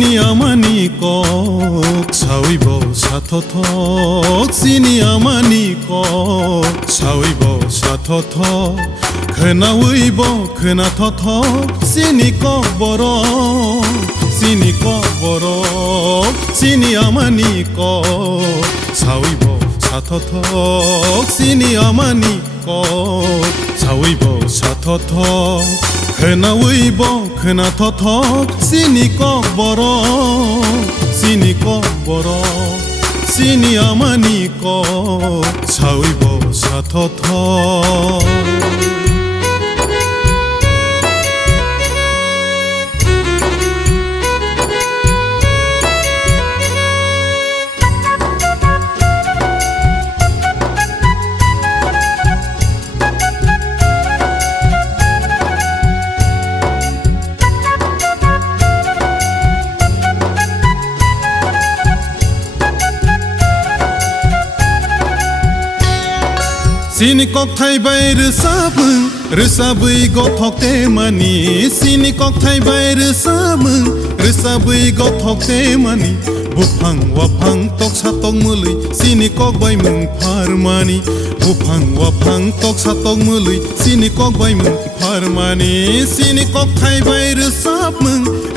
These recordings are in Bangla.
sini amani kok sawibo satotok sini amani kok sawibo satotok khana wibo khana totok sini kok borok sini kok borok sini amani kok sawibo satotok sini amani kok sawibo satotok khana wibo khana totok sini kok borok sini kok borok sini amani kok sawibo satotok sini kok thai bai resabui go thokte mani sini kok thai bai resabui go thokte mani bufang wafang tok satok mului sini kok bai mung pharmani bufang wafang tok satok mului sini kok bai mung pharmani sini kok thai bai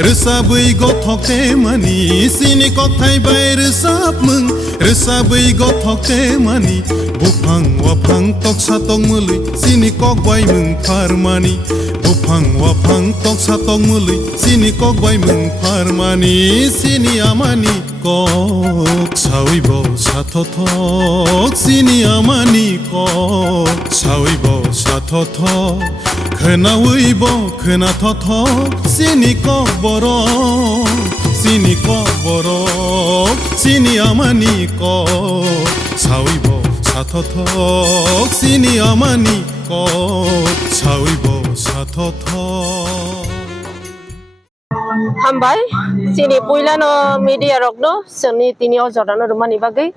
resabui go thokte mani sini kok thai bai resabui go thokte mani bufang wafang tok satok mului sini kok bai mung pharmani bufang wafang tok satok mului sini kok bai mung pharmani sini amani kok sawibo satotok sini amani kok sawibo satotok khana wibo khana totok sini kok borok sini kok borok sini amani kok sawibo satotok sini amani kok sawibo satotok Hambai sini puilano media rokno seni tini ojorano rumani bagai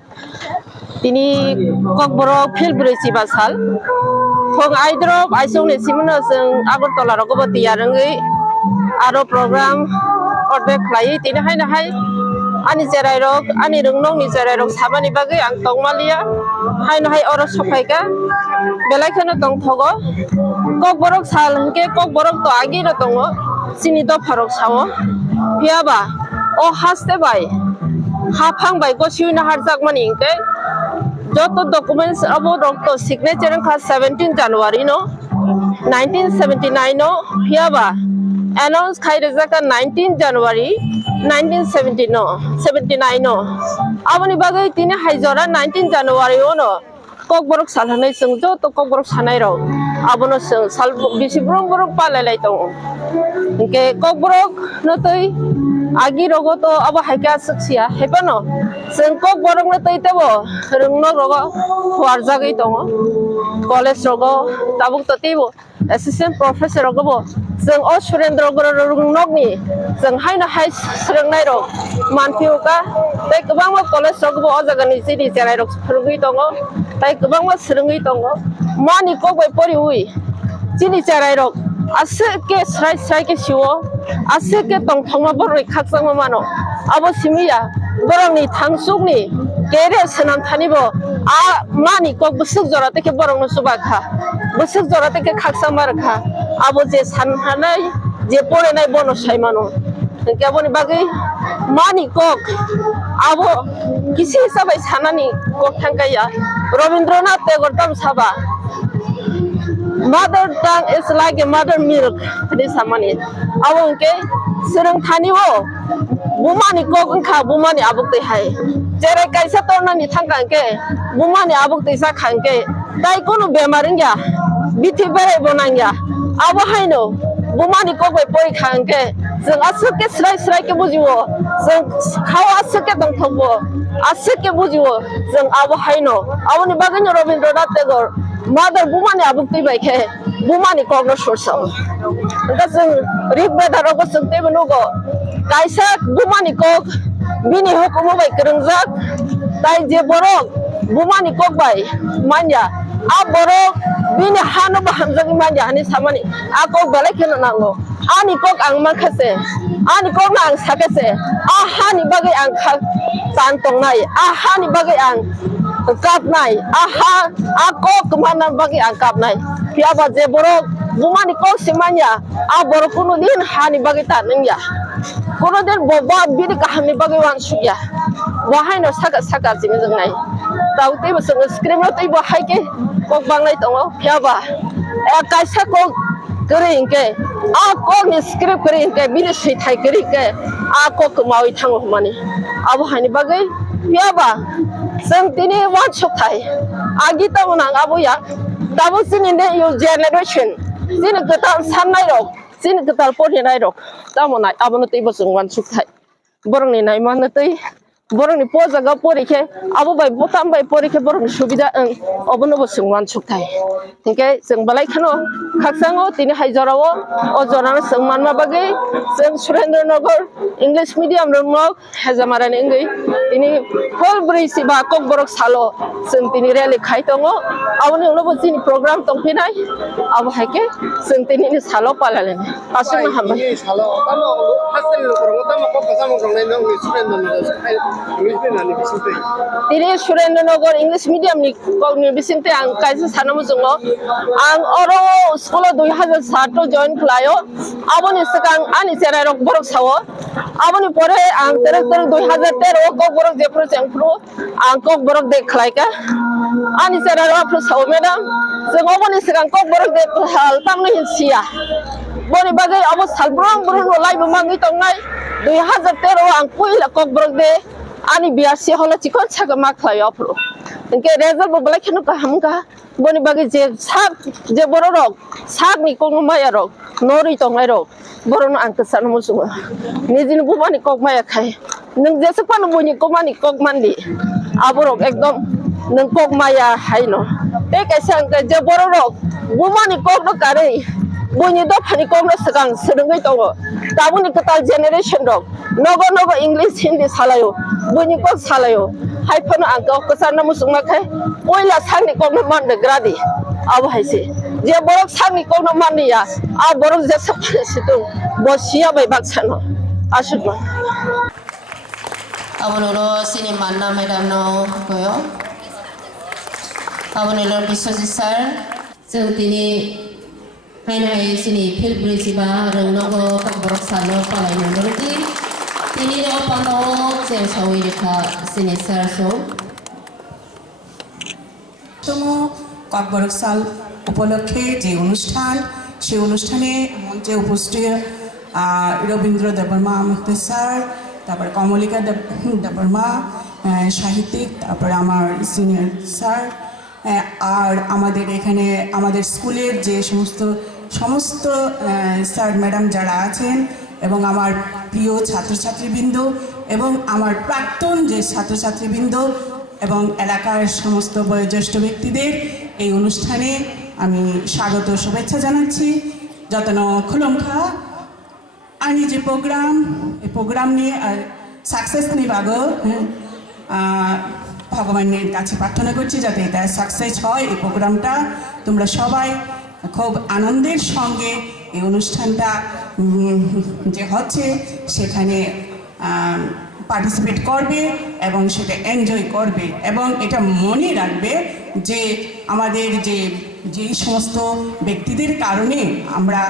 tini kok borok phil bresi basal phong aidrop aisung ne simno seng agartala rogobo tiyarangi aro program orbe khlai tini hai ani jerai rok ani rungnong ni jerai rok sabani bagai ang tongmalia hai oro sophaika belai khano tongthogo kok borok sal hingke kok borok to agi ro tongo sini do pharok sawo piaba o haste bai hafang bai go siuna harjak mani hingke joto documents abo rok to signature kha 17 January no 1979 no piaba announce khai rejaka 19 January 1979 no aboni bagai tini haijora 19 January no kok borok salhanai sengjo to kok borok sanai ro abono seng sal bisi borok palalai tong ke kok borok no toi agi rogo to abo haika saksia hepano seng kok borok no toi tebo rungno rogo warjagai tong college rogo tabuk to tibo assistant professor rogo seng o surendra goro rungnok ni seng haina hai srengnai ro manpiuka tai kubang ma college rogo o jaga ni sidi jerai rok phurgui tongo tai kubang ma srengui tongo mani kok bai pori ui chini jerai rok aseke srai ke siwo aseke tong thongma boroi khaksangma mano abo simiya borong ni thangsuk ni kere senam thanibo a mani kok busuk jora teke borong no subakha busuk jora teke khaksangma rakha abo je sanhanai je pore nai bono saimano ke aboni bagai mani kok abo kisi hisabai sanani kok thangkaya Rabindranath Tagore tam saba mother tongue is like a mother milk this samani awonke serang thani wo bumani kok kha bumani abuk te hai jere kaisa torna ni thangkangke bumani abuk te sa khangke dai kono bemaringya bithi bere bonangya abo haino bumani kok bai poi khangke jeng asuk ke srai ke bujiwo jeng khawa asuk ke dong thogbo asuk ke bujiwo jeng abo haino aboni bagani Rabindranath Tagore mother bumani abuk te bai khe bumani kok no sorsa da jeng rig beda rogo sungte bonugo kaisa bumani kok bini hukumo bai krengjak tai je borok bumani kok bai manja a borok bini hanu bahamjagi manja hani samani ako balai khena nango ani kok ang makase ani kok na ang sakase ahani bagai ang tan tong nai ahani bagai ang kap nai ako kemana bagai ang kap nai piaba je borok bumani kok simanya borok kuno din hani bagai taneng ya kuno din boba bini kahani bagai wan suya wahai no saka jing nai tau te ba screen no te ba hai ke kok bang nai tongo piaba kaisa kok kering ke kok ni script kering ke bini sei thai kering ke kok kemawi thango mani abo hani bagai piaba seng tini wan sok thai agi ta unang abo ya tabo sini ne yo generation sini ketal sanai rok sini ketal poni nai rok tamo nai abo no te ba seng wan sok thai borong ni nai man te borong ni po jaga porike abo bai botam bai porike borong ni subida obono bo seng wan sok thai hingke seng balai khano khaksango tini hai jorao o jorana seng manma bagai seng Surendranagar English medium rong hezamaran engai tini hol bri siba kok borok salo seng tini rally khai tongo aboni ulo bo tini program tongpinai abo haike seng tini ni salo palalen asung hamba ini salo tamo hasil lo korong tamo kok kasamo korong nai nang Surendranagar English medium ni bisinte tini Surendranagar English medium ni kok ni bisinte ang kaisa sanamu jongo ang oro school 2007 join khlayo aboni sekang ani cherai rok borok sawo aboni pore ang terek 2013 kok borok je pro changpro ang kok borok de khlai ka ani cherai rok pro sawo madam jeng aboni sekang kok borok de hal tamni hinsia boni bagai abo salbrong burun walai bumangi tongnai 2013 ang puila kok borok de ani biasi hola chikon chaga ma khlayo pro engke result bo balai khanu ka hamka boni bagai je sak je borok sak ni kong maya rok nori tongnai rok borong ang kesan musuh nizin bumani kok maya khai nung je sepan buni komani kok mandi aborok ekdom nung kok maya haino te kaisang ke je borok bumani kok do kare buni do phani kok no sakang sedungai tongo tabuni ketal generation dok nogo English Hindi salayo buni kok salayo hai phano ang kok kesan musuh makai oila sangni kok no mande gradi abo haise je borok sangni kok no mandi ya borok je sepan situ bosia bai baksano asutma abonoro sini manna madam no koyo abonoro bisoji sir jeng tini hai sini pilbrisi ba rongnogo borok salo palai nongorti tini ro pano jeng sawi rekha sini sir so তম ককবরক সাল উপলক্ষে যে অনুষ্ঠান সেই অনুষ্ঠানে মঞ্চে উপস্থিত রবীন্দ্র দেববর্মা আমাদের স্যার তারপর কমলিকা দেববর্মা সাহিত্যিক তারপর আমার সিনিয়র স্যার আর আমাদের এখানে আমাদের স্কুলের যে সমস্ত স্যার ম্যাডাম যারা আছেন এবং আমার প্রিয় ছাত্রছাত্রীবৃন্দ এবং আমার প্রাক্তন যে ছাত্রছাত্রীবৃন্দ এবং এলাকার সমস্ত বয়োজ্যেষ্ঠ ব্যক্তিদের এই অনুষ্ঠানে আমি স্বাগত শুভেচ্ছা জানাচ্ছি যতন খুলমখা আনি যে এই প্রোগ্রাম নিয়ে সাকসেস নিবাগ ভগবানের কাছে প্রার্থনা করছি যাতে এটা সাকসেস হয় এই প্রোগ্রামটা তোমরা সবাই খুব আনন্দের সঙ্গে এই অনুষ্ঠানটা যে হচ্ছে সেখানে পার্টিসিপেট করবে এবং সেটা এনজয় করবে এবং এটা মনে রাখবে যে আমাদের যেই সমস্ত ব্যক্তিদের কারণে আমরা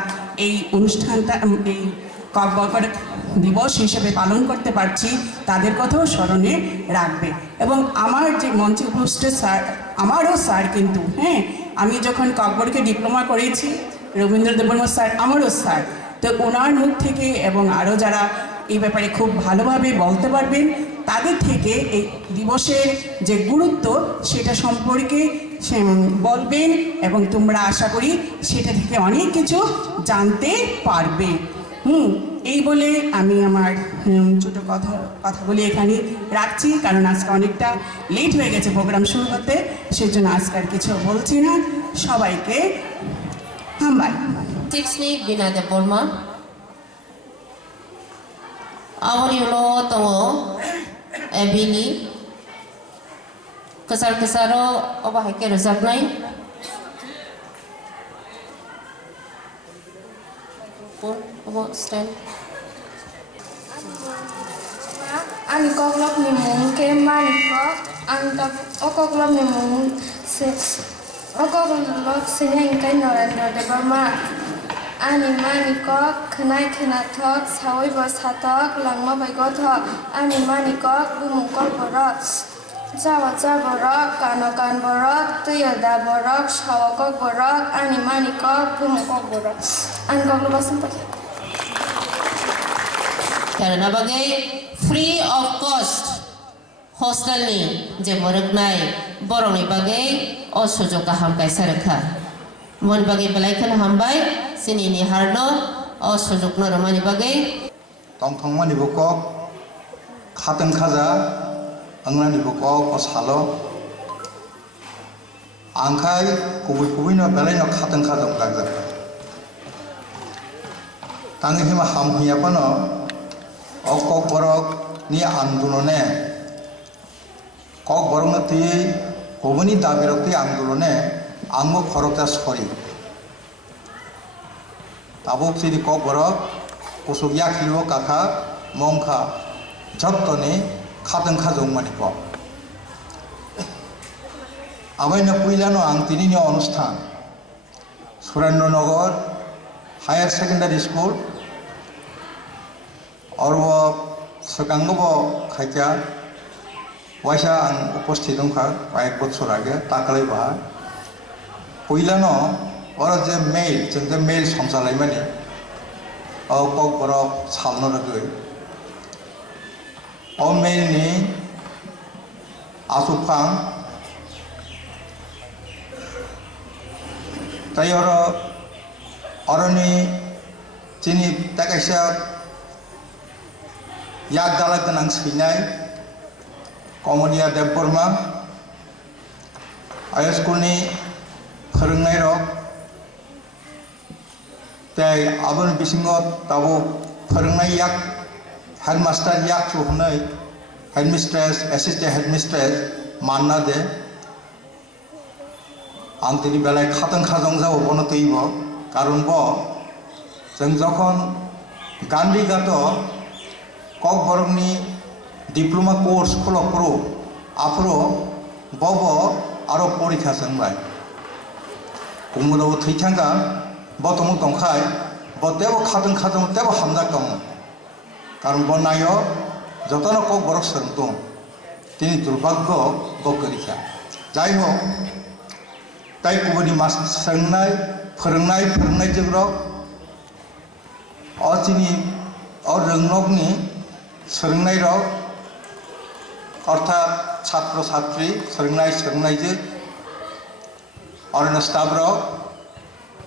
এই অনুষ্ঠানটা এই ককবরক দিবস হিসেবে পালন করতে পারছি তাদের কথাও স্মরণে রাখবে এবং আমার যে মঞ্চে উপস্থিত স্যার আমারও স্যার কিন্তু আমি যখন ককবরকে ডিপ্লোমা করেছি রবীন্দ্র দেববর্মা স্যার আমারও স্যার তো ওনার মুখ থেকে এবং আরও যারা এই ব্যাপারে খুব ভালোভাবে বলতে পারবেন তাদের থেকে এই দিবসের যে গুরুত্ব সেটা সম্পর্কে বলবেন এবং তোমরা আশা করি সেটা থেকে অনেক কিছু জানতে পারবে এই বলে আমি আমার ছোটো কথাগুলি এখানে রাখছি কারণ আজকে অনেকটা লেট হয়ে গেছে প্রোগ্রাম শুরু হতে সেজন্য আজকে আর কিছু বলছি না সবাইকে হামবাই Sixni Bina Deborma Awani ulo tongo Ebili Kesar-kesaro Oba heke rezak nai Pun, kamu stand. Anh có lớp niềm muốn cái mai có anh tập có lớp niềm muốn sẽ có lớp sinh hành cái nào là để bà mà anh mai có khnay thọ sáu bữa sát thọ lần mà bài có thọ anh mai có bu mùng có bờ đó cha bờ đó can bờ đó tuy ở đà bờ đó sáu có bờ đó anh mai có bu mùng có bờ đó anh có lớp sinh tập Karena bagai free of cost hostel ni je morok nai borong ni bagai o sujog kaham kaisa rekha mon bagai belaikan hambai sini ni harno o sujog no ramani bagai tongthongmani bukok khateng khaja anglani bukok o salo angkai kubui no belai no khateng khajong lagjak tangi hima ham hiya pano kok borok ni andolone kok borok nati kobani dabirok ti andolone angmo khorokta sori tabuk sidi kok borok kusuk yakhiyo kakha mongkha jottoni khateng khajong maniko abaina puilano ang tinini অনুষ্ঠান সুরেন্দ্রনগর হায়ার সেকেন্ডারি স্কুল और सगांगब खाइया वाइसा आं उपस्थित दंखा कयेक बछर आगे ताकलै बहा पहिलानो और जे मेल जों जे मेल संसालाय माने कक बरक सालनो रगै ओ मेल नि आसुफां ताय अरनि जिनि ताकाइसा yak dalak ganang sinai Komodia Deborma ayo school ni फोरोंनाय rok tai abon bisingo tabo फोरोंनाय yak headmaster yak chuhnai headmistress assistant headmistress manna de antini belai khatang khajong jao bono teibo karon bo जों যখন গান্ধী গাত kok borok ni diploma course kholo pro afro bobo aro porikha jangbai kumudo thaichanga botomo tongkhai botebo khateng tebo hamjak dong karon bonayo jotono kok borok serung tini durbagyo bokirikha jai ho tai kubuni mas sangnai phorungnai jogrok ochini or rongnok ni सोलोंनाय रक अर्थात छात्र छात्री सोलोंनाय जे अरन स्टाफ रक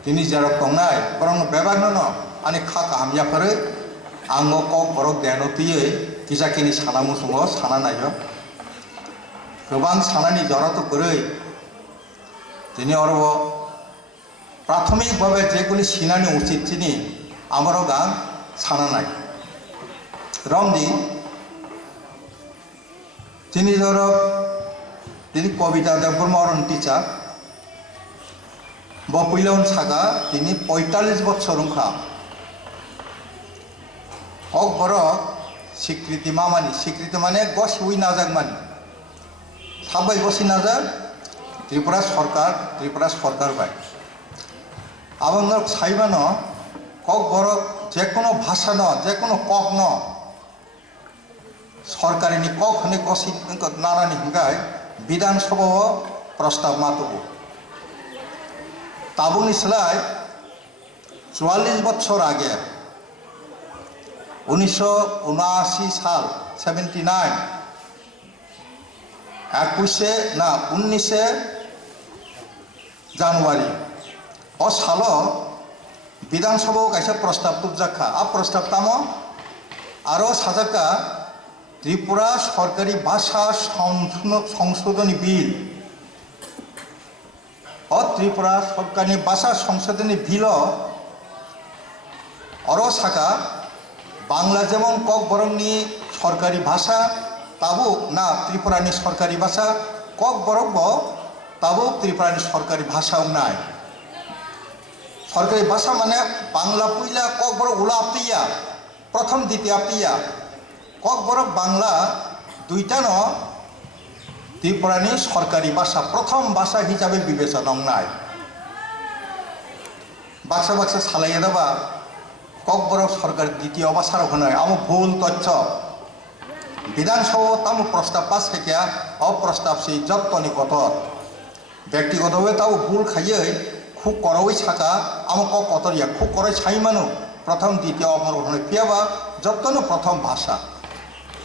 दिनै जेराव दंनाय बरं बेबागनो न आनि खा कामयाफोर आंगो कक बरक देनोतियै किजाकिनि साना मुसुङो साना नायो गोबां सानानि जरात करै दिनै अरब प्राथमिक भावे जेगुली सिनानि उचित चिनि आमरो गां साना नाय रमदी जिनि जरब दिनै कविता देबबर्मा अरन टीचार बपैलावन सागा दिनै 45 बछर रंखा हक बरक स्वीकृति स्वीकृति माने गसिबो नाजाक माने साबै गसि नाजाक त्रिपुरा सरकार बाय आबंग साइबानो हक बरक जेकोनो भाषा न जेकोनो कक न सरकारिनि कक हने गसि नानानि हिंगाय विधानसभा प्रस्ताव मातबो ताबुनि सलाय 44 बछर आगे 1979 साल 79 19 জানুয়ারি ओ सालो विधानसभा कैसे प्रस्ताव तुबजाखा आ प्रस्ताव तामो आरो साजाका त्रिपुरा सरकारी भाषा संशोधनी बिल और त्रिपुरा सरकारी भाषा संशोधनी बिल और साका बांग्ला जेमन कक बरंगनि सरकारी भाषा ताबुक ना त्रिपुरानि सरकारी भाषा कक बरंग ताबुक त्रिपुरानि सरकारी भाषा नाय সরকারি ভাষা মানে বাংলা পইলা কক বড় উলা আপিয়া প্রথম দ্বিতীয় আপিয়া কক বড় বাংলা দুইটা ন ত্রিপুরানি সরকারি ভাষা প্রথম ভাষা হিসাবে বিবেচনা নাই বাক্সা বাক্সা সালাইয়া দেবা কক বড় সরকার দ্বিতীয় ভাষার ওখানে আমার ভুল তথ্য বিধানসভা তাম প্রস্তাব পাস থেকে অপ্রস্তাব সেই যত্তনি কত ব্যক্তিগতভাবে তাও ভুল খাইয়ে খুব করই থাকা আমার কতরিয়া খুব করে ছাই মানুষ প্রথম দ্বিতীয় আমার ওখানে পিয়াবা যত্ন প্রথম ভাষা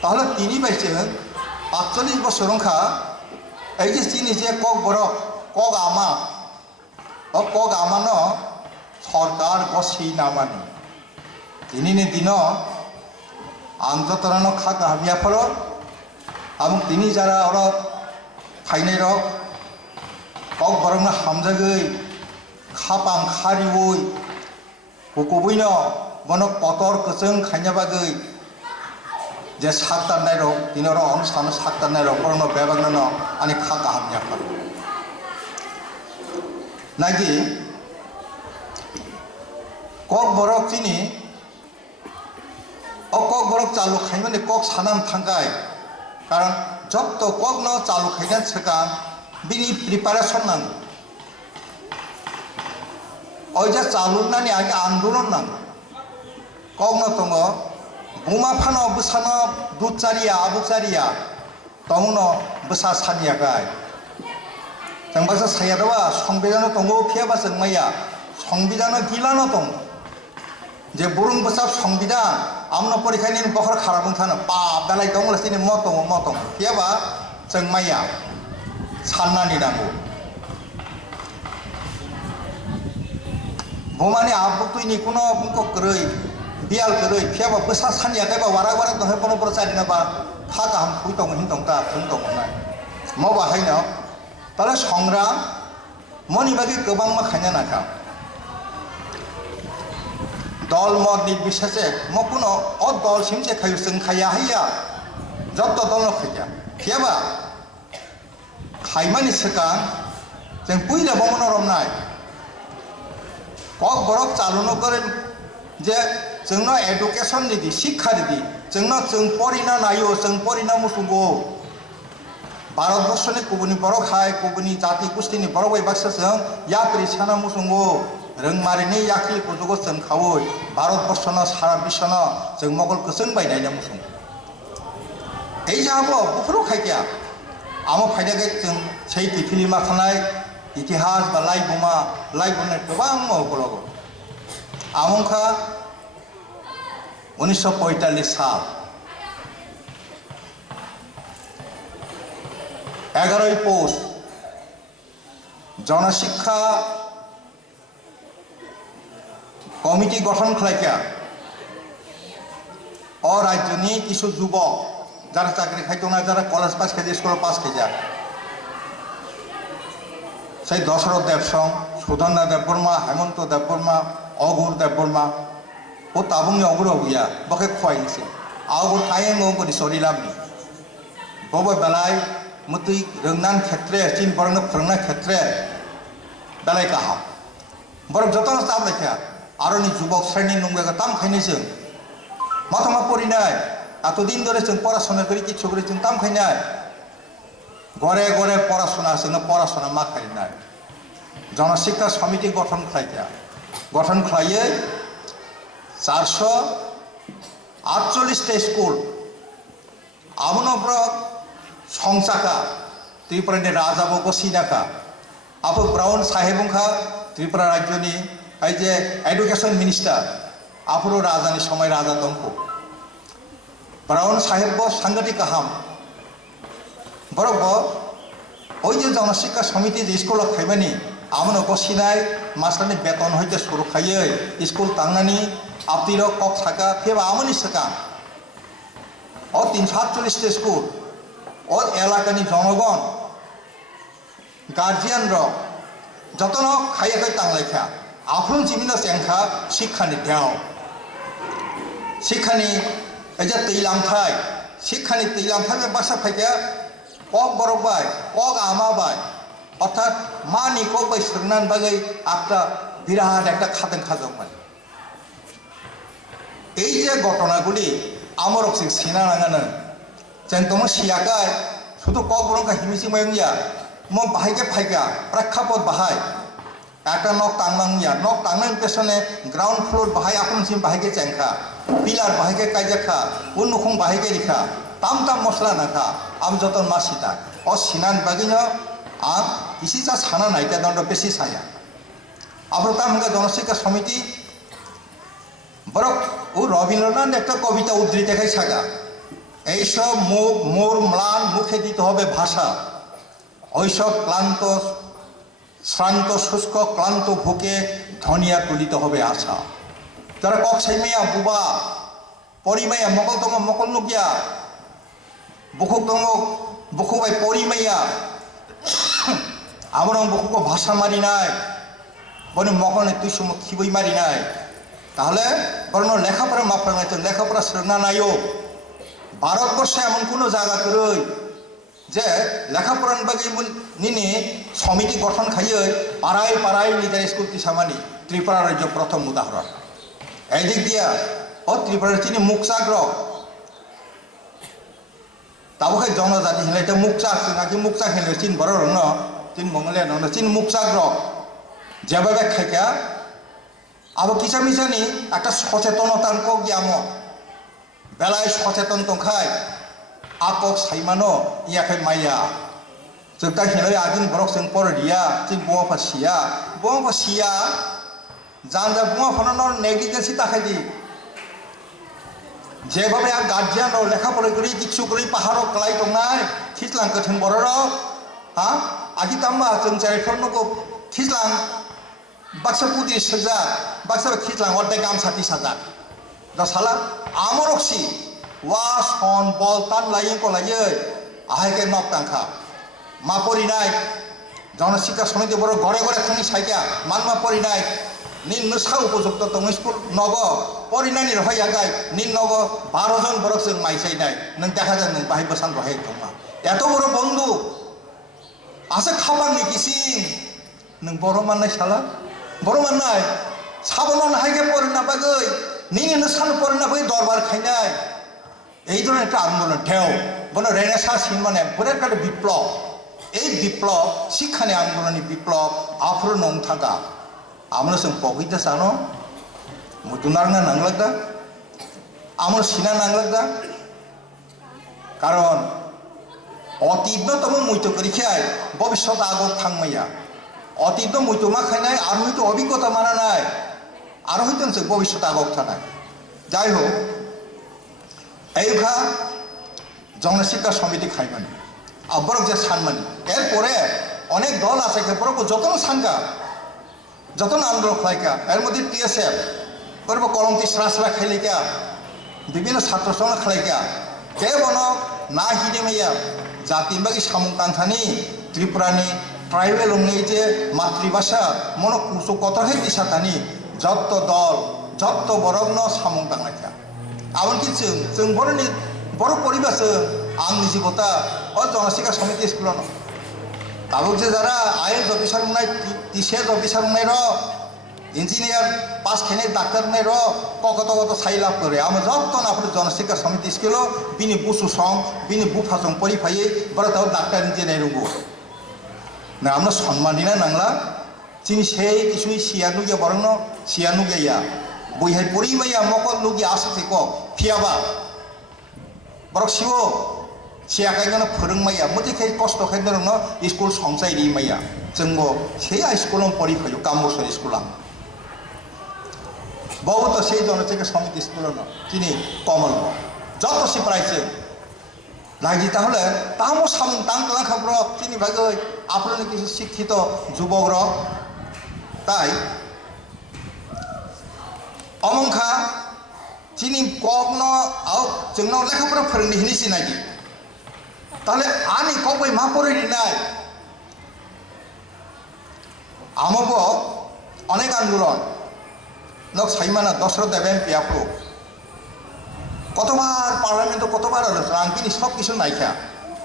তাহলে তিনি পাইছে ৪৮ বছর রংখা এই যে চিনি যে কক বড় কক আমা কক আমান সরকার গছি নামানি তিনি দিন আন্তরানো খা গাহামিয়া ফল এবং তিনি যারা ওরা ফাইনাই রক কক বরং হামজাগৈ খাপাং খারিবই হুকুবই বন পতর কচং খাইনাবাগৈ যে সাতটার রক তিনি ওরা অনুষ্ঠান সাতটার রক বরং বেবাগ্ন আনি খা গাহামিয়া ফল নাকি কক বরক চিনি কক বরক চালু খাইমানে কক সানাম থাঙ্গাय কারণ যত কক ন চালু খাইনান সেকা বিনি প্রিপারেশন নাঙ্গো ওই যে চালু নানি আগে আন্দোলন নাঙ্গো কক ন দङ बुमा फानो बोसानो दुचारिया आबुचारिया तमुन बोसा सानियागाय जोंबासो सायादवा संबिधान दङ फियाबा जों माया संबिधान गिलानो दङ जे बुरुं बोसाब संबिधान आमनो परीक्षानि बखर खाराबुं थानो पा दालाय दङ लासिनि म दङ फियाबा जों माया साननानि नांगौ बुमानि आबुतुइनि कुनो बुंको गरै बियाल गरै फियाबा बोसा सानियागायबा वाराग वाराग दङ बनो बर जारिनाबा खा गाहाम खुइ दङ हिन दङ ता जों दङ नाय म बाहायनो ताले संग्राम मनि बागै गोबां मा खायना नाखा दल मत निर्बिशेषे म कुनो अ दल सिमसे खायु जों खाया हैया जत दल न खाया फियाबा खायमानि सिगां जों पुइला बमनो रमनाय কক बरक चालुनो करे जे जोंनो एडुकेशन दिदि शिक्षा दिदि जोंनो जों परिना नायो जों परिना मुसुगो भारतबर्षनि गुबुननि बरक हाय गुबुननि जाति गोष्ठीनि बरक बायबासो जों यात्रि साना मुसुगो रोंमारिनि याखिल कुजुगो जों खावै भारतबर्षनो सारा बिश्वनो जों मगल गोसों बायनायना मुसुं এই যাবো বুফরো খাইয়া আমো ফাইদাगे जों সেই फिलिमा थानाय इतिहास बा लाइबुमा लाइबुने गोबां मगलगो আমংখা 1945 সাল 11 পৌষ জনশিক্ষা কমিটি গঠন খাইকা অ রাজ্যনি কিছু যুবক যারা চাকরি খাইতো না যারা কলেজ পাস খাইছে স্কুল পাস খাইছে সেই দশরথ দেবসং সুধন্যা দেববর্মা হেমন্ত দেববর্মা অগুর দেববর্মা ও তাবুংনি অগুর অগুয়া বকে খোয়াইছে আগুর কায়েং অঙ্গনি সরিলামনি বব বেলাই মুতুই রংনান ক্ষেত্রে চিন বরং ফরংনা ক্ষেত্রে বেলাই কাহা বরং যতন তাব লেখা আরনি যুবক শ্রেণী নঙ্গা তাম খাইনিছে মাথা পরিনায় এতদিন ধরে जों পড়াশোনা করি কিছু করে जों তাম খাইনায় ঘরে ঘরে পড়াশোনা जोंनो পড়াশোনা मा খাইনায় জনশিক্ষা সমিতি গঠন খাইয়া গঠন খাইয়ে 448 স্কুল আমনব্রক সংসাকা ত্রিপুরাनि রাজাবো গসিনাকা আপো ব্রাউন সাহেবংখা ত্রিপুরা রাজ্যনি এই যে এডুকেশন মিনিস্টার আপুরো রাজানি সময় রাজা দংকো ব্রাউন সাহেব সাংগঠনিক কাহাম বরক ওই যে জনশিক্ষা সমিতি যে স্কুল খাইবানি আমনো গসিনায় মাস্টারনি বেতন হইতে শুরু খাইয়ে স্কুল তাংনানি আপতির কক থাকা ফেবা আমনি সাকা ও 348 স্কুল ও এলাকানি জনগণ গার্জিয়ান রক যতন খাইয়া খাই তাংলাইখা আফরন চিমিনা চেংখা শিক্ষানি দেও শিক্ষানি এই যে তৈলামথাই শিক্ষানি তৈলামথাই বাসা ফাইকা কক বরবাই কক আমাবাই অর্থাৎ মানি কক বাই সরনান বাগै একটা বিরাট একটা খাতেন খাজক মানে এই যে ঘটনাগুলি আমার সিনা নাঙানো যেন তোমার শিয়াকায় শুধু কবরঙ্কা হিমিসি মাইয়া ম বাহাইকে ফাইকা প্রেক্ষাপট বাহাই একটা নখ টাংনাংয়া নখ টাংনাং পেছনে গ্রাউন্ড ফ্লোর বাহাই আপনসিম বাহাইকে চেংখা পিলার বাহাইকে কাইজাখা উন্নুখং বাহাইকে রিখা তাম তাম মশলা নাখা আম যতন মা সিতা অ সিনান বাগিনো আম ইসি যা সানা নাইকা দণ্ড বেশি সায়া আবার তার মধ্যে জনশিক্ষা সমিতি বরক ও রবীন্দ্রনাথ একটা কবিতা উদ্ধৃত দেখাই সাগা এইসব মুখ মোর ম্লান মুখে দিতে হবে ভাষা ওইসব ক্লান্ত শ্রান্ত শুষ্ক ক্লান্ত ভুকে ধনিয়া তুলিতে হবে আশা যারা ককসাই মেয়া বুবা পরিমাইয়া মকলতম মকল নুকিয়া বুকুকতম বুকুবাই পরিমাইয়া আমার বুকুকে ভাষা মারি নাই বনে মকলনে তুই সময় খিবই মারি নাই তাহলে বরং লেখাপড়া মাফা নাইতো লেখাপড়া শ্রেণা নাইও ভারতবর্ষে এমন কোনো জায়গা করই যে লেখাপড়ার বাকি নিনে সমিতি গঠন খাইয়ে পাড়ায় পাড়ায় নিজের স্কুল তিসামানি ত্রিপুরা রাজ্য প্রথম উদাহরণ এই দিক দিয়া ও ত্রিপুরার চিনি মুখচাগ্রহ তাবো জনজাতি হেলে এটা মুখচাক নাকি মুখচাক হেলে চিন বড় রঙ চিন মঙ্গলিয়া নয় চিন মুখচাগ্রহ যেভাবে খাইকা আবার কিচামিচানি একটা সচেতনতার কক জ্ঞাম বেলায় সচেতন তংখাই আকক সাইমানো ইয়াখাই মাইয়া जों दा हेलै आदिन बरक जों परदिया जों बुङाफा सिया जानजा बुङाफानो नेगलिजेन्सि ताखायदि जेभाবে आ गार्जियान लेखापড়া করি কিছু করি পাহাড় কলাই দंनाय थिस्लां गोथों बर' हा आगि ताम्मा जों जायफोरनोखौ थिस्लां बाक्सा पुदि सजा बाक्सा थिस्लां अदे गामसाति साजा दा साला आमरक्सि वा सन बल तान लायिं को लायै आहायके नक तांखा मा परिनाय जनशिक्षा समिति बड़ घरे घरे थांनि साइका मानमा परिनाय निन नसा उपयुक्त दं स्कुल नग परिनायनि रहाय आगाय निन नग 12 जन बरक जों माइसाइनाय नों देखा जान नों बाहाय बसान रहाय दंमा एत बड़ बंधु आसे खाबांनि किसिं नों बर' माननाय साला बर' माननाय साबलन हायके परिना बागै निन नसान परिना बै दरबार खायनाय এই ধরনের একটা আন্দোলন ঢেউ বলে রেনেসাঁস মানে বিরাট একটা বিপ্লব এই বিপ্লব শিক্ষানি আন্দোলনী বিপ্লব আফ্রো নং থাকা আমরা जों পগিতে জানো মুতুনারনা নাংলাগদা আমার সিনা নাংলাগদা কারণ অতীততম মুইতো করিখাই ভবিষ্যৎ আগত থাংমাইয়া অতীত মুইতো মা খাইনাই আর হয়তো অভিজ্ঞতা মানা নাই আর হয়তো ভবিষ্যৎ আগত থানায় যাই হোক এইভা জনশিক্ষা সমিতি খাইমানি আবার যে সানমানি এরপরে অনেক দল আছে বরং যতন সানগা যতন আন্দোলন খাইকা এর মধ্যে টিএসএফ বরং কলমতি স্রাসরা খাইলেকা বিভিন্ন ছাত্র সংঘ খাইকা কে বন না হিদেমাইয়া জাতি বাকি সামুং কান্থানি ত্রিপুরানি ট্রাইবেল এই যে মাতৃভাষা মনে কুসো কত হে দিশাতানি যত দল যত বরগ্ন সামুং টাংলাইকা এমনকি जों बर' পরিবেশ आं निजिगता जनशिक्षा समिति स्कुल दाबो जे जारा आईएएस अफिसार बुंनाय टीसीएस अफिसार बुंनाय इन्जिनियार पास खायनाय डाक्टर बुंनाय कत कत साइ लाभ करे आम जत नाफोर जनशिक्षा समिति स्कुल बिनि बुसु सं बिनि बुफाजों परिफायै बरताव डाक्टर इन्जिनियार रोंगौ ना आमनो सम्मान दिना नांला जोंनि সেই কিছুই সিয়াनु गैया बरंनो सियानु गैया বইহাই পরিমাইয়া মকল নুগি আসে ক ফিয়াবা বরক সিও সিয়াকাইগনো फोरोंमाया मतेखाय कष्ट खायनो स्कुल संसायरि माया जोंबो সেই स्कुलाव परिफायो कामबसर स्कुला बहुत সেই জনশিক্ষা সমিতি স্কুল তিনি কমল যত সে প্রাইছে লাগি তাহলে তামো সামুং তাংলা খাব্র তিনি ভাগৈ আপনারা কিছু শিক্ষিত যুবকর তাই অমংখা চিনি কগনো আও जोंनाव लेखाफोरा फोरोंनो हिनिसि नागि তাহলে আনি কবই মা পড়ি নাই আমবো অনেক আন্দোলন লোক সাইমানা দশরথ দেবেন পিয়াপু কতবার পার্লামেন্টে কতবার আলোচনা আং তিনি সব কিছু নাইখা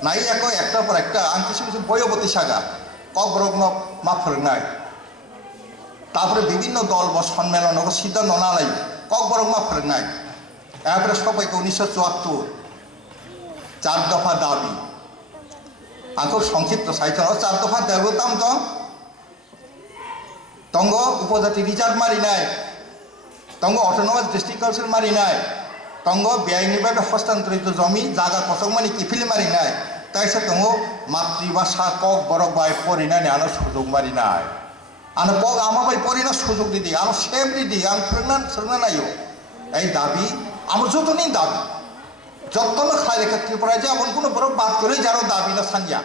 নাই একটার পর একটা আং কিছু কিছু বয়বতী সাগা কক রগ্ন মা फोरोंनाय তারপরে বিভিন্ন দল বা সম্মেলন সিদ্ধান্ত নালাই কক বরং মা ফেরনাই এরপরে সবাইকে 1974 4 দফা দাবি आंखौ संक्षिप्त साहित्य 4 दफा दाबो ताम दं दंग उपजाति रिजार्व मारिनाय दंग अटोनमास डिस्ट्रिक्ट काउन्सिल मारिनाय दंग बेआइनिफ्राय हस्तान्तरित जमी जागा कसकमानि किफिल मारिनाय ताइसे दङ मातृभाषा কক বরক बाय फरिनानै आनो सुजुग मारिनाय आनो কক आमाबाय फरिना सुजुग दिदि आनो सेम दिदि आं फोरोंना नायो এই দাবি আমার যতনি দাবি যতন খাইলেখা ত্রিপুরা যে এমন কোনো বড় বাদ করে যারও দাবি না সানিয়া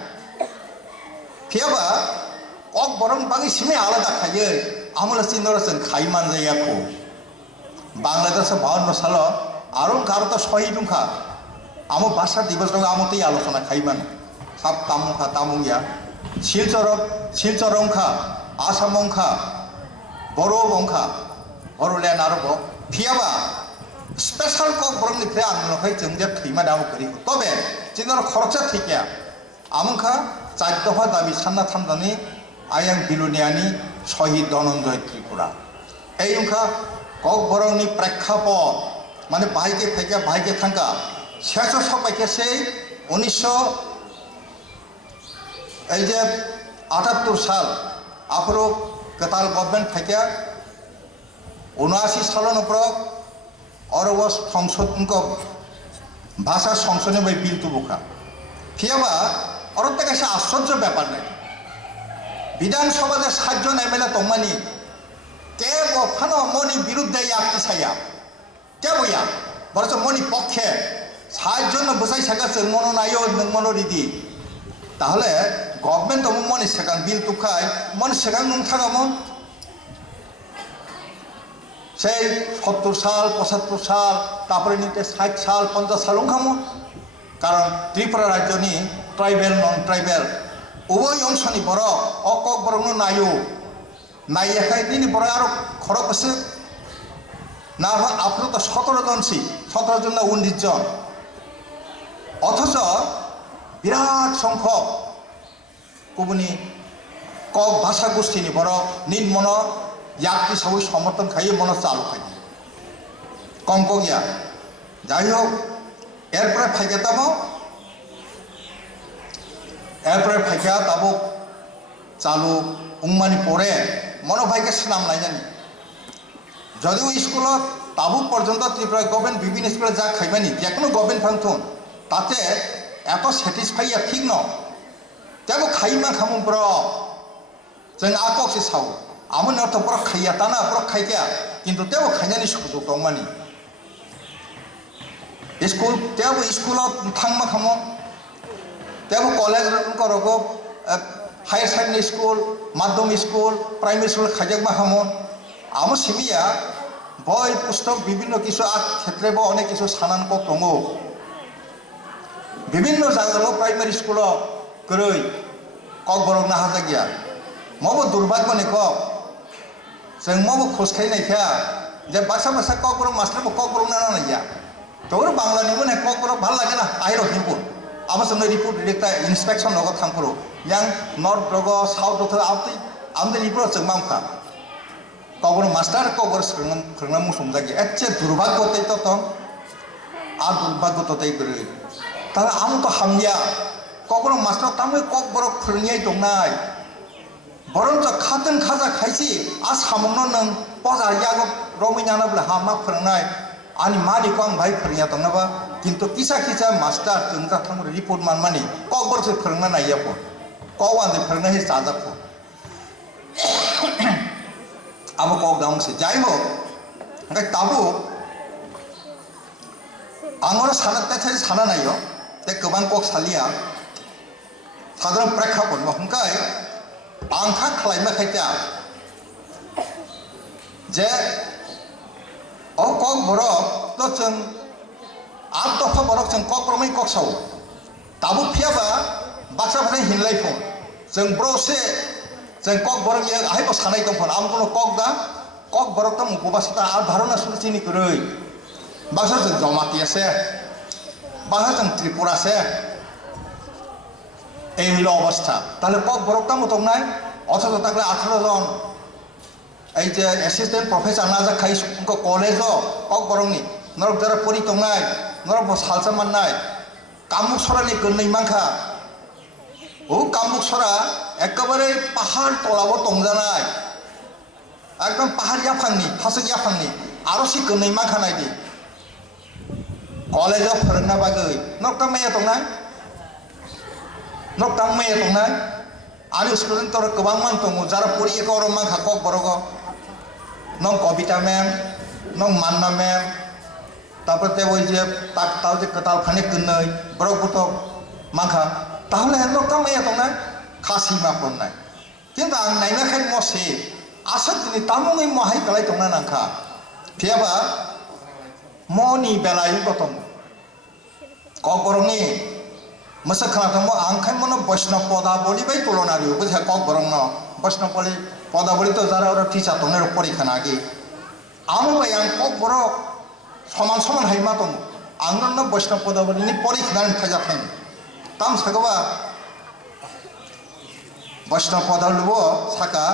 ফিয়াবা কক বরং বাকি সিমে আলাদা খাইয়ে আমলা চিন্তারছেন খাই মান যাইয়াখো বাংলাদেশে 52 সাল আরো কারো তো শহীদ উংখা আমার ভাষা দিবস রঙ আমতেই আলোচনা খাইমান সাপ তামুখা তামুইয়া শিলচর অংখা আসাম অংখা বড় অংখা বড়লেন্ড আরব ফিয়াবা स्पेशल কক বরংनिफ्राय आंनोखाय जों जे थैमा दाव करि तबे जिनर खरचा थैया आमखा 4 दफा दाबि सानना थामदानि आयां बिलुनियानि शहीद धनंजय त्रिपुरा এই उंखा কক বরংनि प्रेक्षापट माने बाहायके फैया बाहायके थांका শেষ সবাইকে সেই 1978 साल आफरो कताल गभर्नमेंट फैया 79 साल नप्रक और वो संसद उनको भाषा संसदे भाई बिल तो बुका फियाबा और तक ऐसा आश्चर्य व्यापार नहीं विधानसभा के 7 जन एमएलए तंगमानी के वो फानो मनी विरुद्ध याक्ति साया क्या बोया बरस मनी पक्षे 7 जन बसाई सका से मनो नायो नंगमनो रिदी ताहले गवर्नमेंट तो मनी सेकां बिल तो खाय मनी सेकां नं थागामो সেই 70 সাল 75 সাল তারপরে নিতে 60 সাল 50 সাল ওখামো কারণ ত্রিপুরা রাজ্যনি ট্রাইবেল নন ট্রাইবেল উভয় অংশনি বড় অকক বরং নাইও নাইয়াখাই দিনই বড় আরো খরচ আছে না আপনার তো 17 জনসি 17 জন না 19 জন অথচ বিরাট সংখ্যক কুবনি কক ভাষা গোষ্ঠীনি বড় নিম্ন याक्ति सब समर्थन खाइए मन चालू खाइए कम को गया যাই হোক এরপরে ফাইকে তাবো এরপরে ফাইকে তাবো চালু উংমানি পরে মনো ভাইকে নাম নাই জানি যদিও স্কুল তাবু পর্যন্ত ত্রিপুরা গভর্নমেন্ট বিভিন্ন স্কুলে যা খাইবানি যে কোনো গভর্নমেন্ট ফাংশন তাতে এত স্যাটিসফাইয়া ঠিক ন তেবো খাইমা খামু ব্র जों आकसे साव आमन अर्थ पर खाइया ताना पर खाइया किंतु तेव खाइनानि सुजुग दंमानि स्कुल तेव स्कुल थांमा खामो तेव कॉलेज करगो हायर सेकेंडरी स्कुल माध्यमिक स्कुल प्राइमारी स्कुल खाइजाकमा खामो आमो सिमिया बय पुस्तक विभिन्न किछु क्षेत्रे बो अनेक किछु सानान को दंगो विभिन्न जायगायाव प्राइमारी स्कुल गरै কক बरक ना हाजागिया मबो दुर्भाग्यनि কক जों मबो खोसखायनायखा जे बासा बासा কক बरक मास्टर কক बरक ना नाया তোর বাংলানি মনে কক বরক ভাল লাগে না আইরো হিমপু আমার সঙ্গে রিপোর্ট ডিরেক্টর ইন্সপেকশন নগ থামপুরো ইয়াং নর্থ রগ সাউথ রগ আমদের রিপোর্ট जों मामखा Kokborok master Kokborok फोरोंना मुसुम जागे एसे दुर्भाग्यतै तो आ दुर्भाग्यतै गरे तारा आम तो हामिया কক বরক मास्टर तामै কক बरक फोरोंनाय दंनाय बरंच खादों खाजा खायसि आ सामंनो नों पजार यागो रमिनानब्ला हामा फोरोंनाय आनी मालिक आं भाई फोरोंया दंनाबा किंतु किसा किसा मास्टर जों थांग रिपोर्ट मानमानि কক बरक फोरोंना नायाबो কক आंदे फोरोंना हे जाजाखो आम কক दांसे जाय हो ओंखाय ताबो आंगोर सानाते साना नायो ते गोबां কক सालिया साधारण प्रेक्षापट ओंखाय आंखा खालायमा खायता जे ओ কক बरक तो जों 8 दफा बरक जों কক बरकनि কক साव ताबो फियाबा बाथ्राफोरा हिनलायफों जों ब्रसे जों কক बरक या आहायबो सानाय दंफोन आमगोनो কক दा কক बरक ता मुगोबासता आ धारणा सुनिनि गरै बासा जों जमाति আছে बासा जों त्रिपुरा আছে এই হলো অবস্থা তাহলে কক বরক তা মত নাই অথচ তাকলে 18 জন এই যে অ্যাসিস্ট্যান্ট প্রফেসর না যাখাই কলেজ কক বরংনি নরক যারা পরি তংনাই নরক সালসা মাননাই কামুক সরানি গন্नै মানখা ও কামুক সরা একেবারে পাহাড় তলাবো তংজানাই একদম পাহাড় ইয়াফांनि फासक याफांनि आरो सि गन्नै मानखा नायदि कलेजाव फोरोंना बागै नकटां मैया दंना नकटां मैया दंना आरो स्टुडेन्टफोर गोबां मान दङ जारा परि एकर मानखा कक बरग नों कविता मैम नों मान्ना मैम তারপর তে ওই যে তাও যে কতাল খানে গন্नै বরক বত মানখা তাহলে নকটাं मैया दंना खासि मा पननाय কিন্তু आं नायनाखाय मसे आसाम दिनै तामुङै महाय गलाय दंना नांखा थियाबा मनि बेलाय गतम ककबरंनि मसा खालामो आंखाय मनो वैष्णव पदावली बाय तुलनारि बुझा ककबरं न वैष्णव पदावली तो जारा और टीचार दंने परीक्षा नागि आमो बाय आं ककबर समान समान हाय मा दं आंनो वैष्णव पदावलिनि परीक्षा नानि थाजाथाय ताम सागबा वैष्णव पदावलिबो साका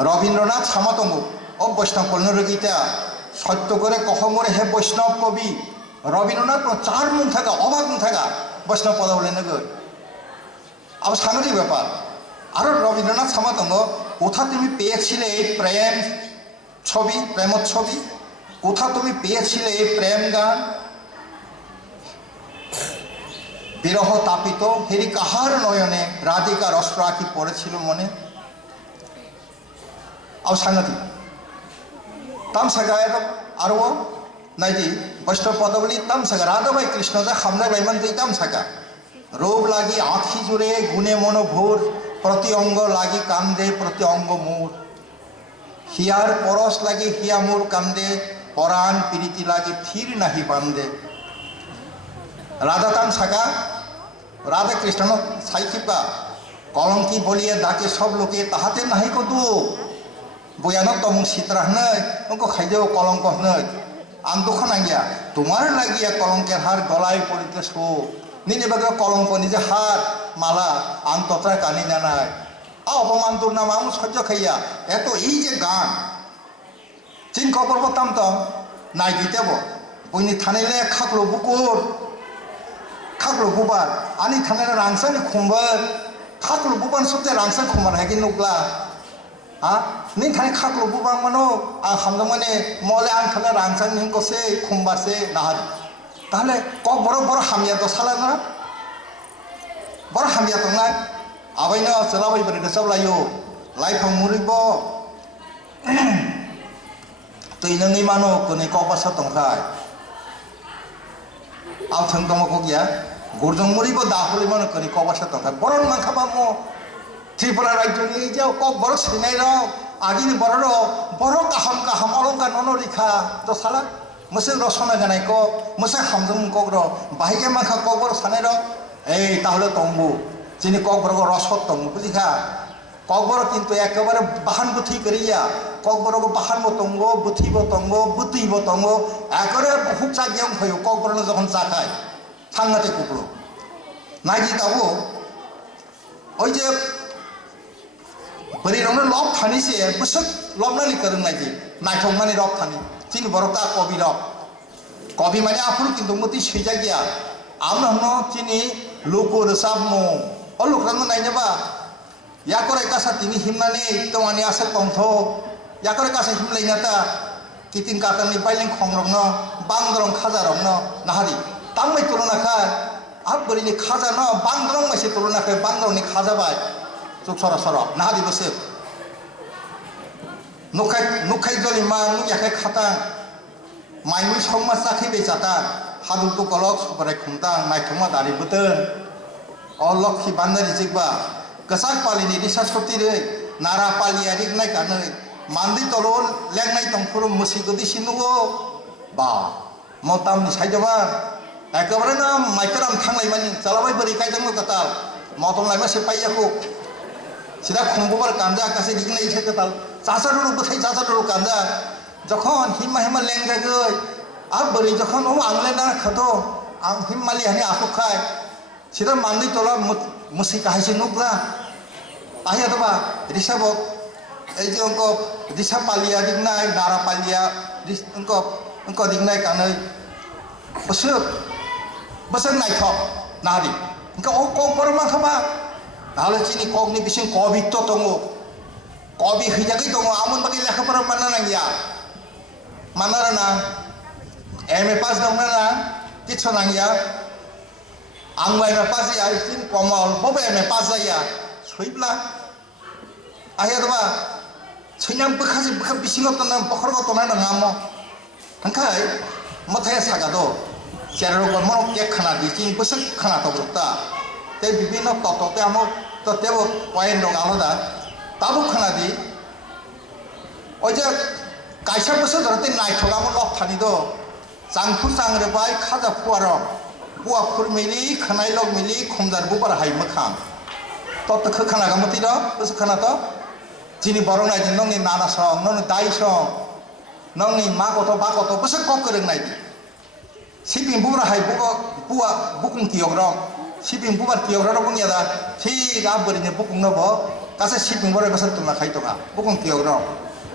रवीन्द्रनाथ सामा दङ ও বৈষ্ণব পল্লরগীতা সত্য করে কহমরে হে বৈষ্ণব কবি রবীন্দ্রনাথ চার মুখ থাকা অবাক মুখ থাকা বৈষ্ণব পদাবলী নগর আবার সাংঘাতিক ব্যাপার আরও রবীন্দ্রনাথ সামা দङ কোথা তুমি পেয়েছিলে এই প্রেম ছবি প্রেমোৎসবী কোথা তুমি পেয়েছিলে এই প্রেম গান বিরহ তাপিত হেরি কাহার নয়নে রাধিকা রস্ত্র আঁকি পড়েছিল মনে আও সাংঘাতিক तामसागा आरो नायदि वैष्णव पदावली तामसागा राधाबाई कृष्ण जा हामनाय बायमान दै तामसागा रोग लागि आँखि जुरे गुणे मनोभोर प्रति अंग लागि कांदे प्रति अंग मोर हियार परस लागि हिया मोर कांदे पराण प्रीति लागि थीर नाहि बांदे राधा तामसागा राधा कृष्ण साइकिपा कलंकी बलिए डाके सब लोके ताहाते नाहि को दुख বয়ানো তমুং সিতরা হনৈ উনকো খাইদেও কলঙ্ক হনৈ আং দোকান আঙ্গিয়া তোমার লাগিয়া কলঙ্কের হার গলায় পড়িতে শো নিনে বাগে কলঙ্ক নিজে হাত মালা আং তত্রা কানি জানাই অপমান তোর নাম আমি সহ্য খাইয়া এত এই যে গান চিন খবর বতাম তো নাই দিতেব বইনি থানাইলে খাকলো বুকুর খাকলো বুবার আনি থানাইলে রাংসানি খুম্বার খাকলো বুবান সত্যি রাংসানি খুম্বার হাকি নুকলা নি थाने खाकलो बुबां मानो आं हामदों माने मले आं थाने रांसां निंगसे खुम्बासे नाहाद ताहले कक बर हामिया तो सालाना बर हामिया तो नाय आबायनो चलाबाय बरे गसावलायो लाइफां मुरिबो तैनङै मानो कोनै कक बासा दंखाय आं थों दङ को गया गुरजों मुरिबो दाखलै मानो कोनै कक बासा दंखाय बरन मानखाबा म त्रिपुरा राज्यनि जे कक बर सिनाय र आगिनि बर बर काहाम काहाम अलंकार ननरिखा तो साला मोसे रसना गानाय को मोसे हामजों कक र बाहिगे माखा कक बर सानाय र ए ताहले तंबु जिनि कक बर रसत तंबु बुझिखा कक बर किन्तु एकेबारे बाहान बुथि करिया कक बर बाहान बो तंगो बुथि बो तंगो बुथि बो तंगो एकेबारे बहुत जागियां फयो कक बर जखन जाखाय सांगाते कुपलो नायदि ताबो ओइ जे बरिरंनो लब थानिसे बसक लबनानि करन नायदि नायथंनानि रब थानि जिनि बरका कवि माने आफुल किन्तु मति सैजा गया आमना हनो जिनि लोको रोसाबमो अ लोकरानो नायनोबा याकरे कासा तिनि हिमनानि तवानि आसे तंथो याकरे कासा हिमलायनाता कितिन कातानि बाइलें खंरंनो बांद्रं खाजारंनो नाहारि तांमै तुलनाखा आ बरिनि खाजानो बांद्रं मासे तुलनाखा बांद्रंनि खाजाबाय चुक सरा सरा नाहारि बसे नुखाय जलि मा नुयाखाय खाता माइमु सममा साखै बेजाता हादु तो कलक सपरे खुमता नायथमा दारि बुतन अ लक्षी बान्दारि जिगबा गसाक पालिनि रिसार्च खतिरै नारा पालियारि नाय कानै मान्दै तलल लेंनाय तंफुर मुसि गदि सिनुगो बा मतामनि साइदबा एकेबारे ना माइतराम थांलाय मानि जालाबाय बोरै कायजों कताल मतम लायमा सेपाइयाखौ सिदा खुंबोबार कांजा कासे दिगनाय इसे कताल चाचा डुरु बथाय चाचा डुरु कांजा जखन हिमा हिमा लेंगागै आ बोरै जखन ओ आंले ना खतो आं हिमालि हानि आखुखाय सिदा मान्दै तला मुसि काहायसे नुब्ला ahia to ba risabok ei je ongko risab palia dingnai nara palia ongko dingnai kanai besok naithok nahadi engko kok borok mangkhaba tahle chini kok ni bising covid to tongo kobi hijagi tongo amun bagi lekha para mana nangya mana na MA pass dong na kitso nangya angwai MA pass ya sin komol bobe MA pass ya soibla ahya to ba senyam bekhasi bisingot to na pokhor to na ngamo angkai mathaya sagado chero ko mo ke khana di sin besak khana to bukta te bibino to te amo to tebo point dong aloda tabu khana di oje kaisa besak dorte nai thoga mo lok thani do jangphur jangre bai khaja puaro puwa phur mili khanai lok mili khomjar bubar hai makham to khana ga mati do besak khana to jini borong nai jin nong ni nana song nong ni dai song nong ni ma ko to ba ko to besak kok kereng nai di siping bubar hai buwa bukung kiogrong siping bubar kiogrong bung ya da thi ga bari ne bukung no bo kase siping bore besar tuna khai to ga bukung kiogrong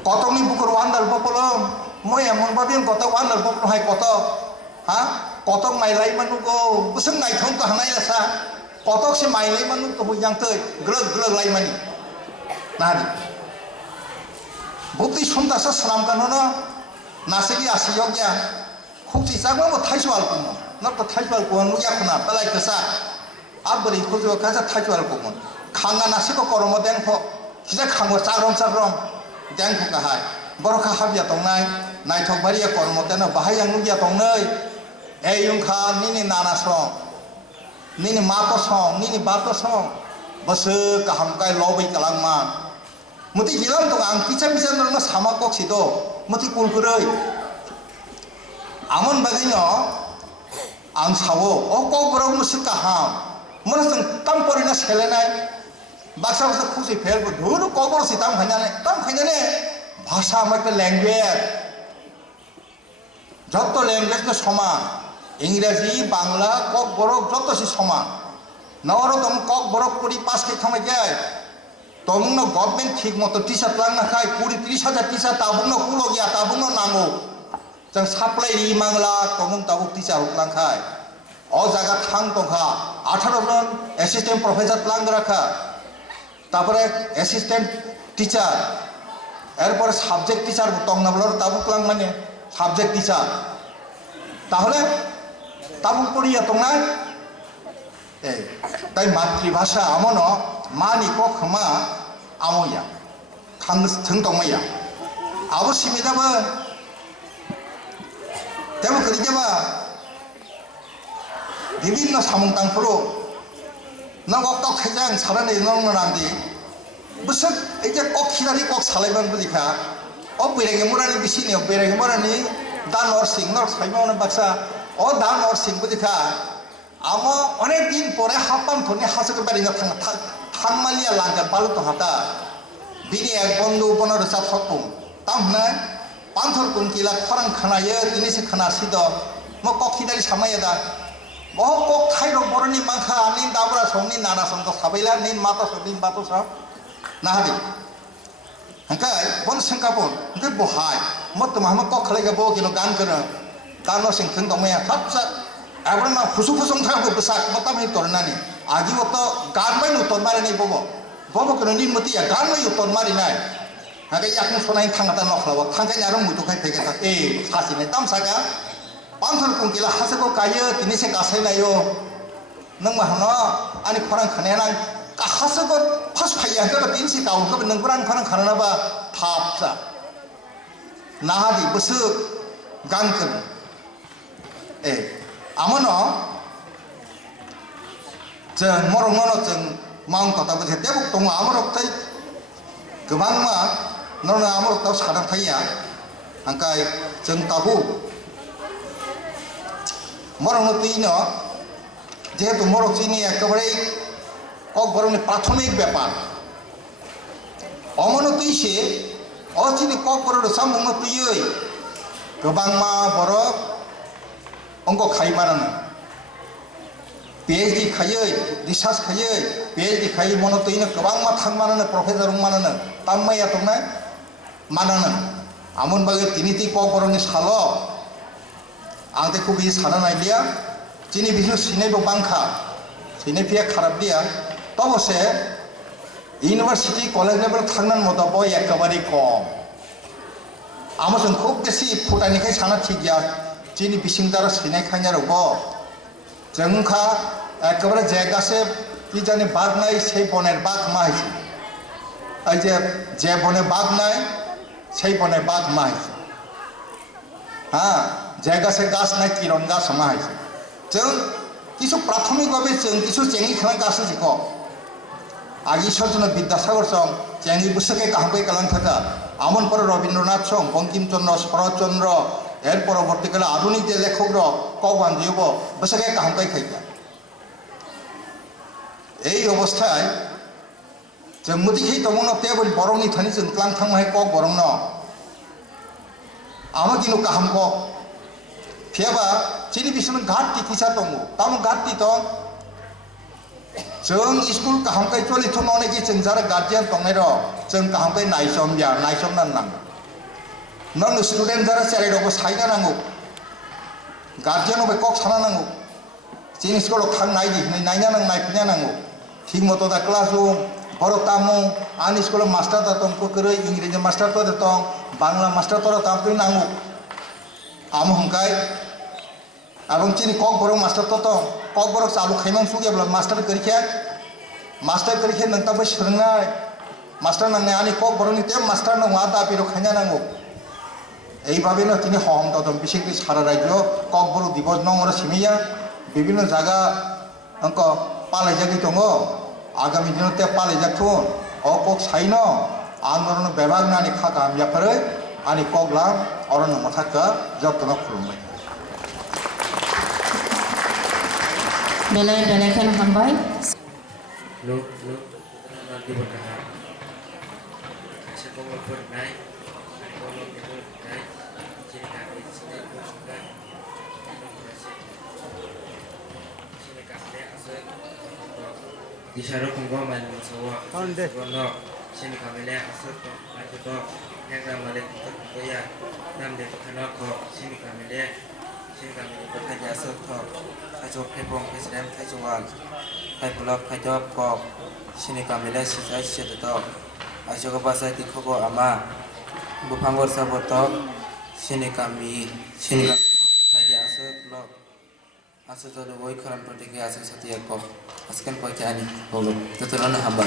kotong ni bukur wandal popolom moi emon babien koto wandal popolo hai koto ha kotong mai lai manu go buseng nai thong to hanai la sa kotok se mai lai manu to yang tei glog lai mani nadi bukti sunta sa salam kanono nasegi asiyogya khukti sagwa mo thaiswal ko no to thaiswal ko nu yakna palai kasa abri khujo kasa thaiswal ko mon khanga nasiko koromo den pho kisa khango chagrom den pho ka hai borokha habya tongnai naithok bariya koromo den bahai yang nugia tongnai eyung kha nini nana song nini mato song nini bato song base kaham kai lobai kalang ma muti jilam to ang kicha no sama kok sido muti kulkurei amon bagino ang sawo o ko borok musika ham morasang tampori na selenai baksa khusi fel bo dhuru ko bor sitam khanyane bhasha amata language joto language no saman ইংরেজি বাংলা কক বরক যত সি সমান নরতম কক বরক পড়ি পাস কে থামে যায় তমুন গভর্নমেন্ট ঠিক মতো টিচার লাং না খাই 20-30,000 টিচার তাবুন কুলো গিয়া তাবুন নাঙ্গো जों साप्लाइ मांगला तमुं ताबुक टीचार लां खाय अ जागा थां तंखा 18 जन असिस्टेंट प्रोफेसर लां राखा तारपरे असिस्टेंट टीचार एरपर साबजेक्ट टीचार तंग नाबलर ताबुक लां माने साबजेक्ट टीचार ताहले ताबुक पड़िया तंगना ए ताई मातृभाषा आमनो मानि को खमा आमोया थां थों तंगया आबो सिमिदाबो तेमन करिजाबा विभिन्न सामंतांफोरो नंग अक्ट खैजां सारानै नंग नांदि बसक एजे कक खिरानि कक सालायबान बुदिखा अ बेरेगे मुरानि बिसिनि बेरेगे मुरानि दान और सिंह नर साइमावना बाक्सा अ दान और सिंह बुदिखा आमो अनेक दिन परे हापाम थनि हासके बारिना थांमालिया लांगा बालु तो हाता बिनि एक बंधु बनरसा थकु तामना पांथर कुंकिला खरं खनायो दिनिसे खनासिद म कखिदारि सामायदा बहु कक थाइरो बरनि मांखा निन दाबरा संनि नाना संग साबैला निन माता संनि बातो सा नाहादि हंकाय बन संकापन हंकाय बहाय मत मामा कक खलायगा बो किनो गान करा गानो सिं थं दमया थाबसा आबरना फुसु फुसुं थाबो बसा मताम हे तोरनानि आगि वत गान बाय नुतन मारे नै बबो बबो कनो निन मतिया गान बाय उतन मारि नाय हागे याकन सनाय थांगाता नखलाव थांगाय नारो मुतुखाय थेगेता ए सासिने तामसागा पांथर कुंकिला हासको कायो तिनिसे गासायनायो नों माहनो आनि खरां खनायाना हासको फास फाया हंका तिनसे दाउखो नों खरां खनानाबा थाबसा नाहादि बसु गानखो ए आमनो जों मरंनो जों माउं कताबो हेतेबो दङ आमरक्ताय गोबां मा नरना आमरक्ताव सादां थाया हंकाय जों ताबु मरंनो तिनो जेहेतु मरक्तिनि एकेबारे कक बरंनि प्राथमिक ব্যাপার अमनो तैसे अचिनि कक बरनो सामुंनो तुयै गोबां मा बरक अंग खाइमारानो PhD खायै रिसार्च खायै PhD खायै मनो तैनो गोबां मा थांमानो प्रफेसर मानो ताममाया तंनाय मानो आमन बागे तिनिति कक बरंनि सालो आं देखो बि साना नायलिया जिनि बिसु सिनायबो बांखा सिनाय फिया खाराप दिया तबसे इउनिभार्सिटी कलेज लेभेल थांनान मतो बय एकेबारे कम आमोजों खूब बेसि फुटानिखाय साना थिग गैया जिनि बिसिं दारा सिनाय खायनारबो जोंखा एकेबारे जायगासे कि जाने बाग नाय से बनेर बाग माहिसे आई जे बने बाग नाय से बने बाग माहिसे हाँ जायगा से गाছ नाय किरण गाछ माहिसे जों किछु प्राथमिकभावे जों किछु चेंगि खालाम गाछ जिखो आगि सजना विद्यासागर सं चेंगि बुसके काहबै कालां थाका আমন পর রবীন্দ্রনাথ সং বঙ্কিমচন্দ্র শরৎচন্দ্র এর পরবর্তীকালে আধুনিক যে লেখকরা কবান জীব বসে কাহকাই খাইতা এই অবস্থায় যে মুদিখি তমন তেবল বরংনি থানি जों ক্লাং থাংমাই কক বরংন আমা কিনো কাহাম ক ফেবা চিনি বিসন ঘাটতি কিসা দङ তাম ঘাটতি दं जों स्कुल काहमकाय चलि थनने कि जों जारा गार्जियन दंनाय र जों काहमकाय नायसमया नायसमनान नांगौ नों स्टुडेन्ट जारा चेरायदबो सायना नांगौ गार्जियन बे कक साना नांगौ जिनि स्कुलाव थां नायदि नायना नां नायफिना नांगौ ठीक मतो दा क्लासरुम बर' तामु आनि स्कुलाव मास्टार दा दं कोकरै इंग्रेजी मास्टार तो दं बांला मास्टार तो तामकै नांगौ आम हंकाय এবং চিনি কক বড় মাস্টার তো কক বড় চালু খাইমান সুগেब्ला मास्टार करिखे नोंताबो सोलोंनाय मास्टार नांनाय आनि কক बड़नि ते मास्टार नङा दा बिरो खायना नांगौ এইভাবেनो তিনি হম দদম বিশেষকৈ সারা রাজ্য কক বড় দিবস নংরা সিমিয়া বিভিন্ন জায়গা অঙ্ক পালাই জাগি দङ আগামী দিনতে পালাই যাকুন অ কক সাইনো আন্দোলন বিভাগ নানি খাকা আময়াফারে আনি ককলা অরণ মথাকা যত্ন খুলুমबाय Belai kan hambai. Lu nanti berkata sekolah bernai sekolah bernai jika sini bukan sini kami asal di sana penggoman semua kono sini kami asal itu to yang ramai itu ya nam dek kanak sini kami bertanya asal to Kajok Pepong Presiden Kajual Kajulok Kajok Kok Sini kami lihat sisa itu Ajo bahasa Tikogo Ama Bupangor Sabotok Sini kami saja asal blog asal tu ada boy koran proteksi asal satu ekor askan pojani bolu tuturan hamba.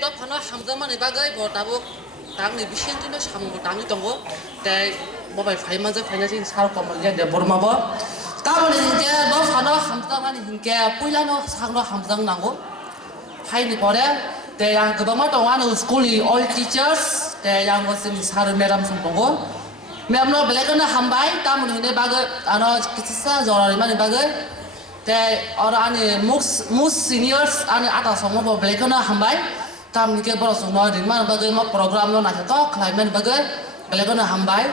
너 파나 함자만 해봐가 뭐 다보 당니 비신진도 삼고 당이 동고 대 모바일 파이만저 파이나진 사로 거만 이제 모르마 봐 다보니 이제 너 파나 함자만 hin게 뿌려노 상로 함장 나고 파이니 버래 대양 그방마 동안 스쿨이 all teachers 대양 무슨 사르 매람 송동고 매암로 블랙은 함바이 다보니 근데 바가 아나 기사 저라리만 바가 대 어라니 mus seniors 아니 아다 송모 블랙은 함바이 tam ke boro sung no ring man bagai mo program no na to climate bagai bele no hambai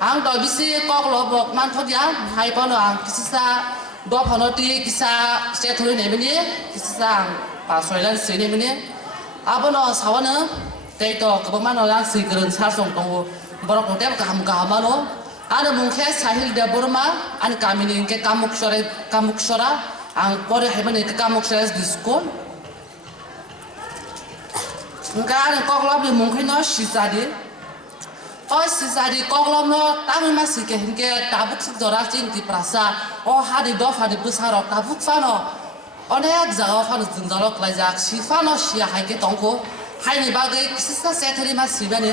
ang do bisi kok lo bok man thod ya hai pa no ang kisisa do phano ti kisa se thori ne bini kisisa pa soilan se ne bini abono sawana te to ko man no lang si gren sa song tong boro ko te ka ham ka ma no ana mung khe sahil de borma an kamini ke kamuk shora ang pore hebani ke kamuk shora diskon enggak ada koklop di mungkin no sisadi, oh sisadi koklop no tapi masih kehingga tabuk sejarah cinti perasa, oh hari dof hari besar tabuk fano, onek jaga fano jenjalok lajak si fano sia hai ke tongko, hai ni bagai sisa seteri masih bani,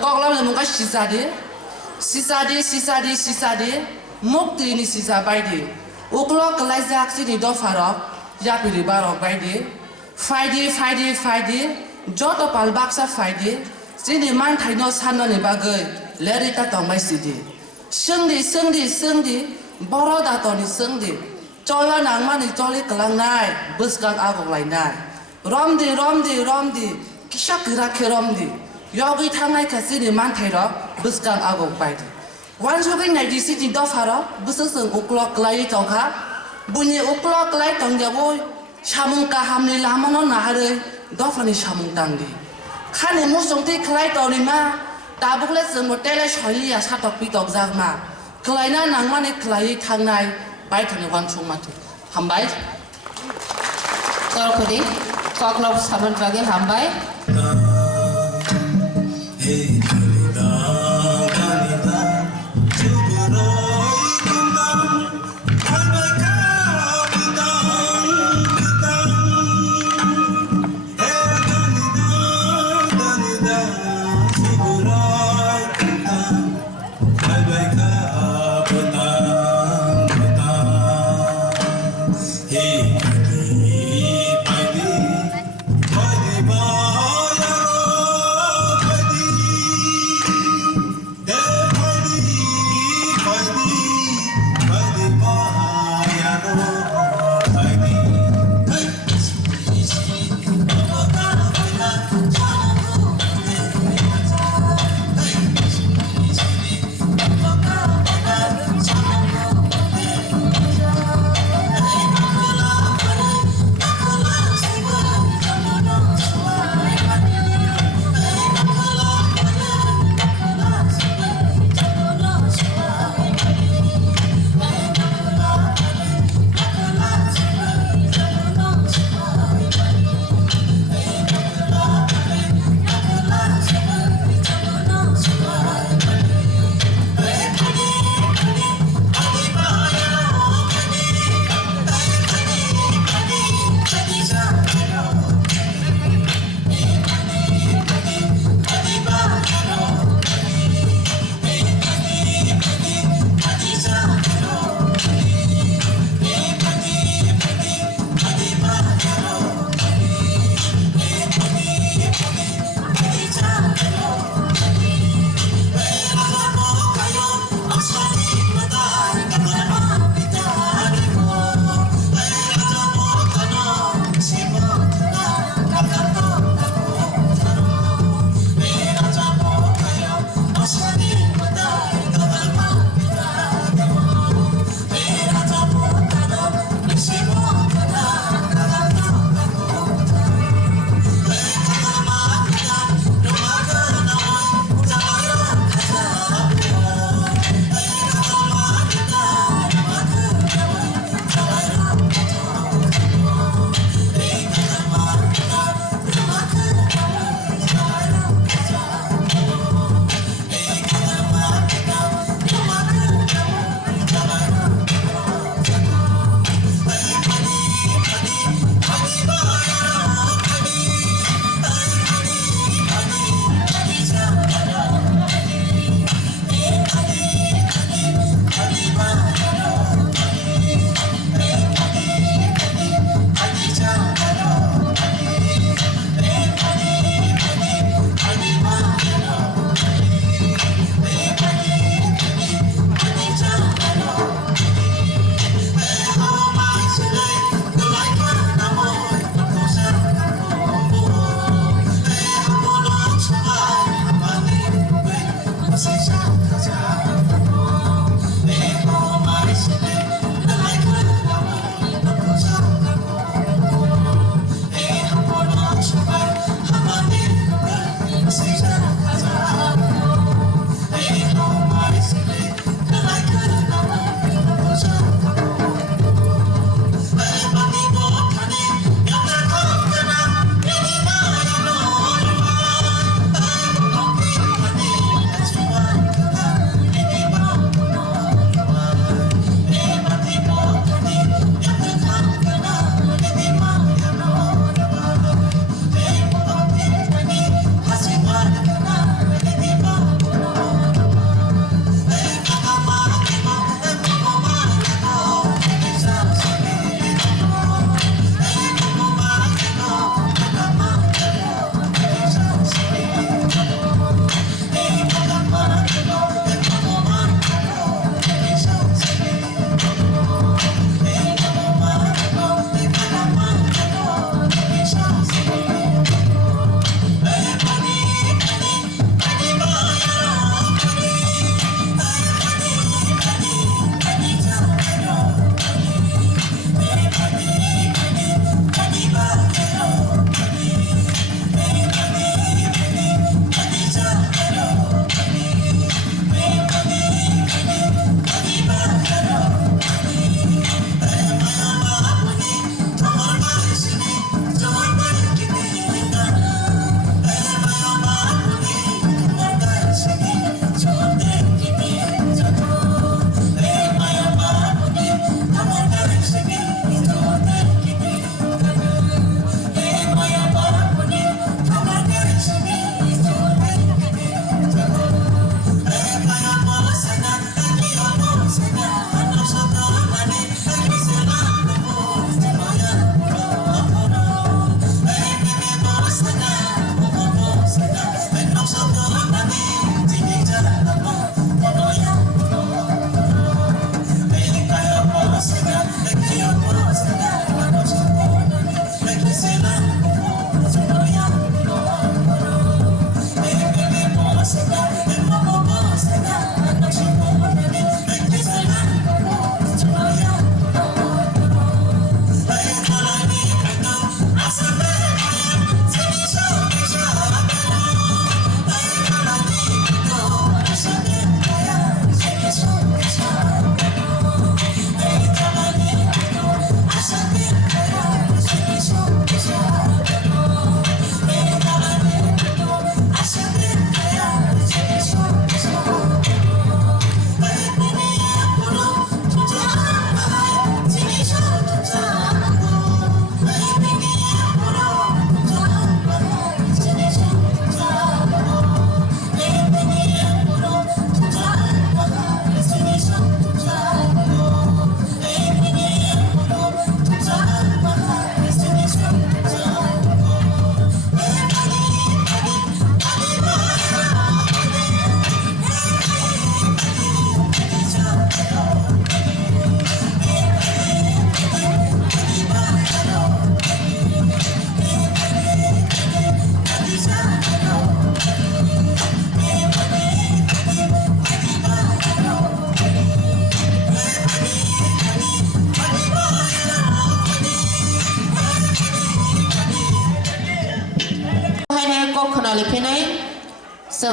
koklop di mungkin sisadi, mukti ini sisa baidi, uklok lajak sini dof haro, ya pilih barok baidi. Friday, joto pal baksa Friday, sini man thaino sanno ni bagai, lerita tongbai sidi. Sengdi, boro datoni sengdi, cola nang mani coli kelang nai, buskang agok lai nai. Romdi, kisah gerak ke romdi. Yogi tangai kasini man thairo, buskang agok baidi. Wan shogi nai di sini dofaro, buseseng uklok lai tongka, bunyi uklok lai tongjabo. Samung kahamni lamano nahare dofani samung tangdi khane musong ti khlai tawni ma tabukle jengmo tele sholi ya satok pitok jagma khlaina nangmane khlai thangnai bai thani wansung mati hambai korkodi koklop saban bagi hambai hey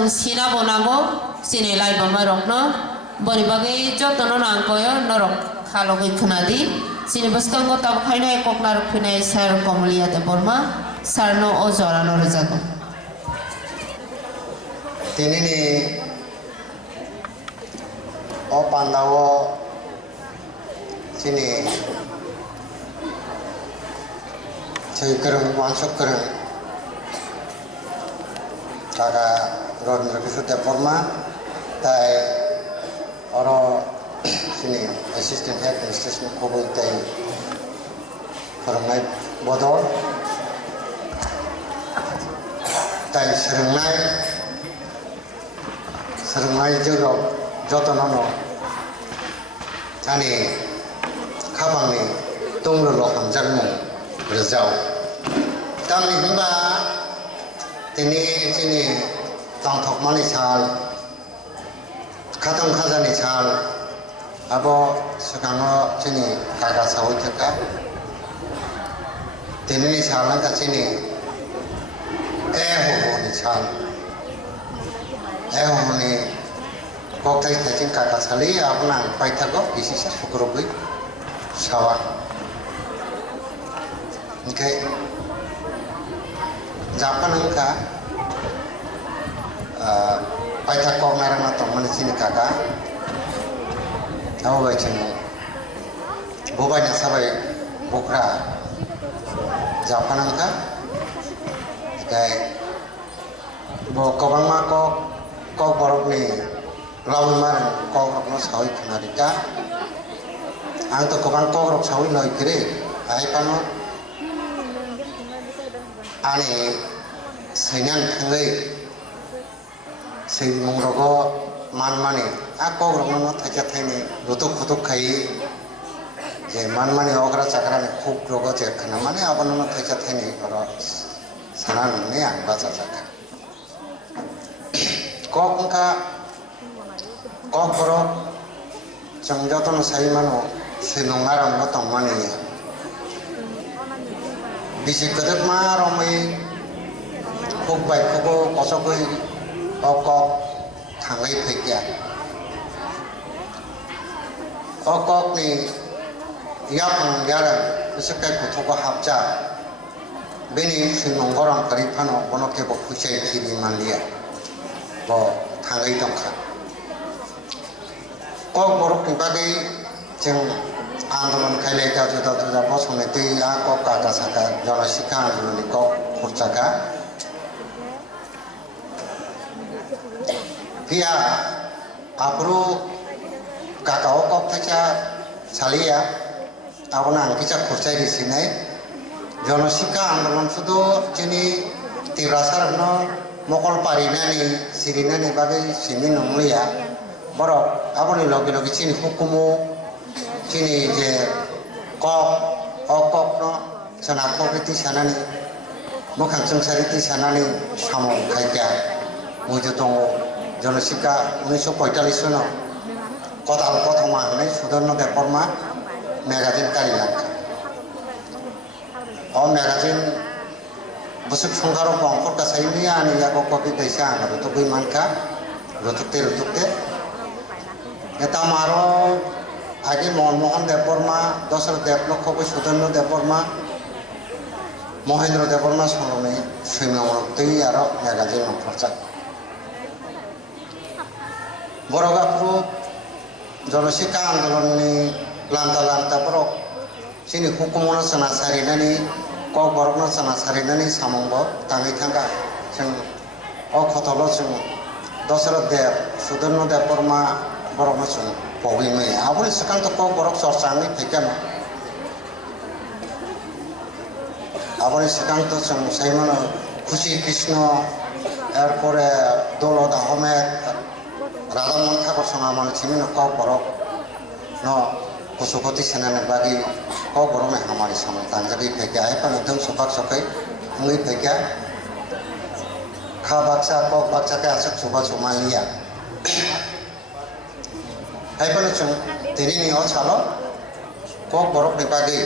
sina bonago sini lai bama rokno boni bagai jotono nangkoyo norok khalogi khnadi sini baskango tab khainai koknar phinai sar komliyate borma sarno o jorano rejago tinini o pandawo sini 저희 그런 완숙 그런 kaga ron revisu te forma tai oro sini assistant administration kobul tai forongai bodor tai serengai jogo jotonono tani khabangni tunglo lo hamjangmu rezau tamni hingga tini sini tangthok mani chal khatong khajani chal abo sekango sini kaga sawi thaka tini ni chal ka sini ho ni chal ho ni koktai thajin kaga chali apna paithago bisisa sukrobui sawa okay Japan angka paita kok narang na tong mani sini kaka awo bai cheng bobai na sabai bokra Japan angka kai bo kobang ma kok borok ni lawi mar kok rok no sawi khnarika ang to kobang kok rok sawi loi kire ai pano ani senyan thangai sei mongrogo manmani ako gromno thaja thaini lutuk khutuk khai je manmani ogra chakra ne khub rogo je khana mane abono thaja thaini oro sanan ne angba chaka kokka kokoro changjaton sai mano sinongaram no tamani bisi kedek maromai khub bai khubo kosokoi okok thangai phekya okok ni yapang yara sekai kuthoko hapcha beni sinongorang kari phano bonoke bo khusai khibi manlia bo thangai tongkha kok borok ni bagai jeng आंदोलन खाइले का जुदा जुदा बसने ते आ को काका सका जरा शिक्षा आंदोलन को खुर्चाका हिया आपरो काका को थाचा सालिया आपना अंकिचा खुर्चाइ दिसिनाय जन शिक्षा आंदोलन सुदो जिनि तिब्रासार न मकल पारिनानि सिरिनानि बागै सिमिन नंलिया बर आपनि लगे लगे चिनि हुकुमो Kini je kok no sanak kopiti sanani mukhang sangsariti sanani samo khaika mujo tongo jonosika 1945 no kotal kothoma hane sudarno deporma magazine kari lanka o magazine busuk songkaro bangkor ka saini ani ya ko kopi desa anu to bui manka rutukte eta maro आगे मनमोहन देवबर्मा दशरथ देवलक्ष सुधन्य देवबर्मा महेन्द्र देवबर्मा संरक्षण सैम्यमूर्ति और मेगाजिन नफरचा बरगाफ्रु जनशिक्षा आंदोलन लांता लांता बरक सिनि हुकुमनो सना सारिनानि कक बरकनो सना सारिनानि सामंग ताङै थांगा जों अ खथल जों दशरथ देव सुधन्य देवबर्मा बरकनो जों Pogi me, apa ni sekarang tu kau borok sorsangi pekan. Apa ni sekarang tu saya mana Khushi Krishna, erpore Dolo Ahmed, Radha Montha bersama mana cimi nak kau borok, no kusukoti senane bagi kau borok me hamari sama tanja di pekan. Apa ni tu supak sukai, mui pekan. Kau baksa kau baksa ke asal supak sumalia. Hai pun cung, tini ni orang calo, kok borok ni pagi,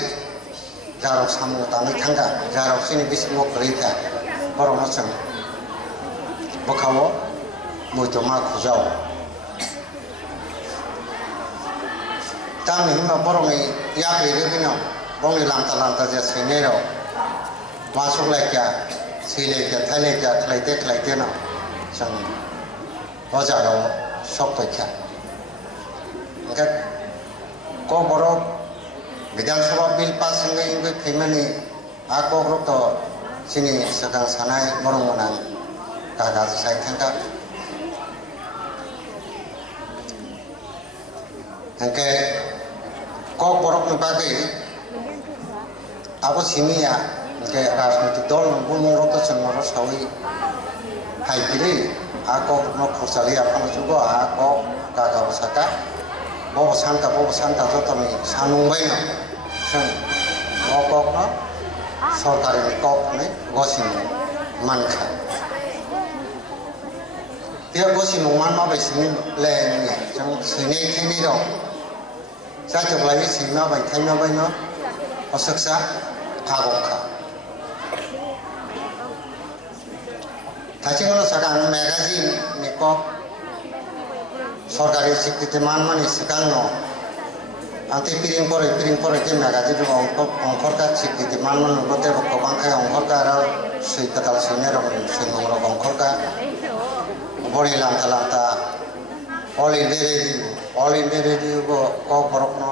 jarok samu tangi tangga, jarok sini bisa mau kerja, borok macam, bakawo, muito ma khujau tam ni ma borong ni ya pe de bino bong ni lam ta je sine ro ma sok lai kya sile kya thale kya khlai te no sang ho ja ro sok to kya ka ko borok Vidansabha bill pass hingga hingga kemani aku grup to sini sedang sanai morong menang kagak saya tangka hingga kok borok nubagai aku sini ya hingga rasmiti dol bunuh roto semua sawi hai kiri aku nok khosali apa juga aku kagak usaka bawa sangka jatuh ni sanung bayi sen okok no sorkari ni kok ni gosin manka dia gosin man ma besi ni le ni sen sini kini dong saya coba lagi sini ma bayi kini ma bayi no osaksa kagokka tadi kalau sekarang magazine ni kok সরকারি স্বীকৃতি মানমানি সেখানো আতে পিরিং পরে যে মেগাজিন অঙ্কর কাজ স্বীকৃতি মানমান নগদে গোবাংখায় অঙ্কর কার সৈকতাল সৈনের সৈন্য অঙ্কর কা বড়ি লামতা অল ইন্ডিয়া রেডিও কক বরকন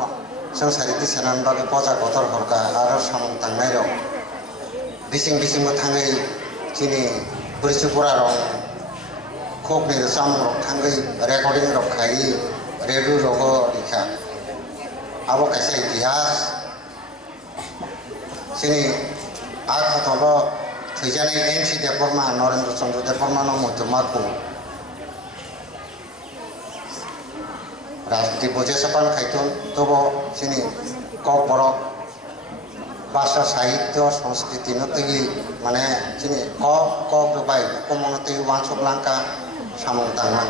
সংসারিতি সেনান বাকি পজা গতর হরকা আর সামং থাংনাই রং বিসিং থাঙै চিনি বরিসুপুরা রং kok ni sam rok thangai recording rok khai redu rogo likha abo kaisa itihas sini ak hotobo thujane MC Deborma Narendra Chandra Deborma no mutumaku rajniti boje sapan khaitun tobo sini kok borok bahasa sahitya সংস্কৃতি notegi mane sini kok bai komonoti wansuk langka samung tangan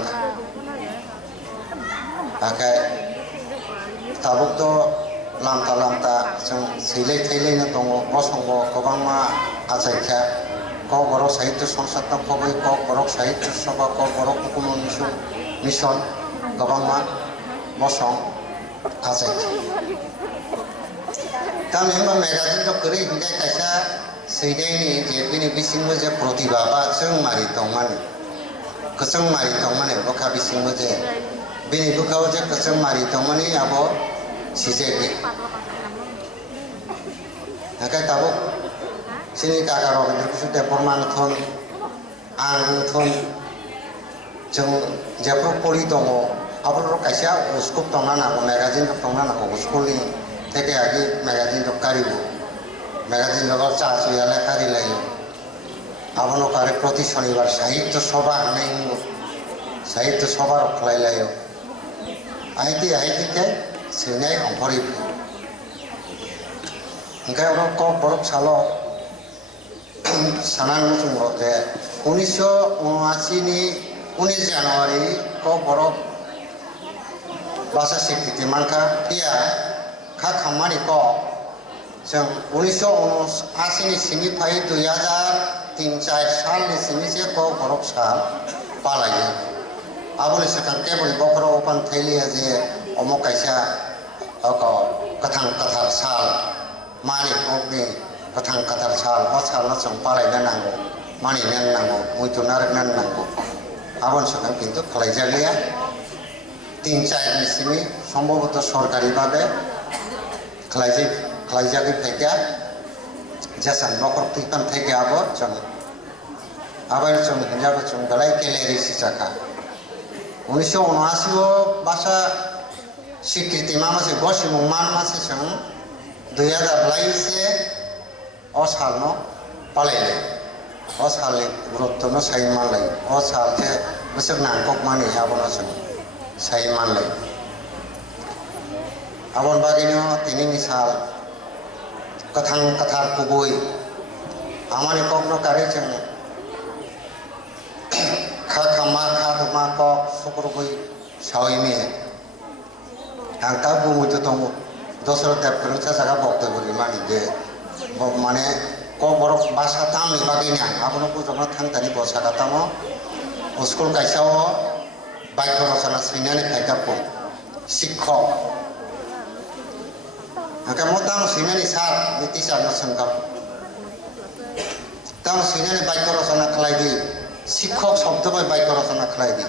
pakai tabuk to lamta silai na tongo bosongo kobang ma ajai kha ko borok sahitya সংসদ na kobai ko borok sahitya sabha ko borok hukumun mission kobang ma bosong ajai kami hamba magazine to keri hingga kaisa seidai ni je bini bisingmo je pratibha ba jeng mari tongmani keseng mari tongmani boka bisingmo je bini bukao je keseng mari tongmani abo sijeki nakai tabuk sini kakak Robin sudah perman thon ang thon jeng japro poli tongo abro kaisa uskup tongana magazine tongana uskul ni থেকে আগে ম্যাগাজিন কারিব ম্যাগাজিন লগর চা চুয়ালে কারি লাইব আবনো কারে প্রতি শনিবার সাহিত্য সভা নেই সাহিত্য সভার খলাই লাইব আইতে সেনাই অঙ্করি ওখানে ওরা কক বরফ সালো সানান চুম্ব যে 1979 ni 19 Januari কক বরফ ভাষা স্বীকৃতি মানকা ইয়া kha khamani ko jeng 1979 ni sini phai 2003-4 साल ni sini je ko borok sal palai aboni sekan ke boni bokro opan thaili je omo kaisa ko kathang kathar sal mani okni kathang kathar sal o sal na chong palai na nango mani nen nango muito narak nan nango abon sekan kintu khalai jalia 3-4 ni sini সম্ভবত সরকারি ভাবে খালাইজাগি থেকে jasan nokor tipan থেকে abo jong abar jong hinjab jong dalai keleri sisaka 1979 o bahasa স্বীকৃতি মামাসে গসিমুং মান মাসে song 2022 se o salno palele o sale guruttno saimanlai o salte besok nangkok mani abono sung saimanlai abon bagino tini misal kathang kathar kubui amani kokno kare jeng kha khama kha thuma kok sukurubui sawi angka bumu itu tunggu dosro tep kerja jaga bokte beri mani de mane kok borok bahasa tam ni bagainya abono ku jono thang tani bosa katamo school কাইসাও বাক্য রচনা সৈন্যানি ফাইকাপো শিক্ষক angka mo tang seinani sar ni tisar na sengkap tang seinani baik rosana khalai di শিক্ষক শব্দ bai baik rosana khalai di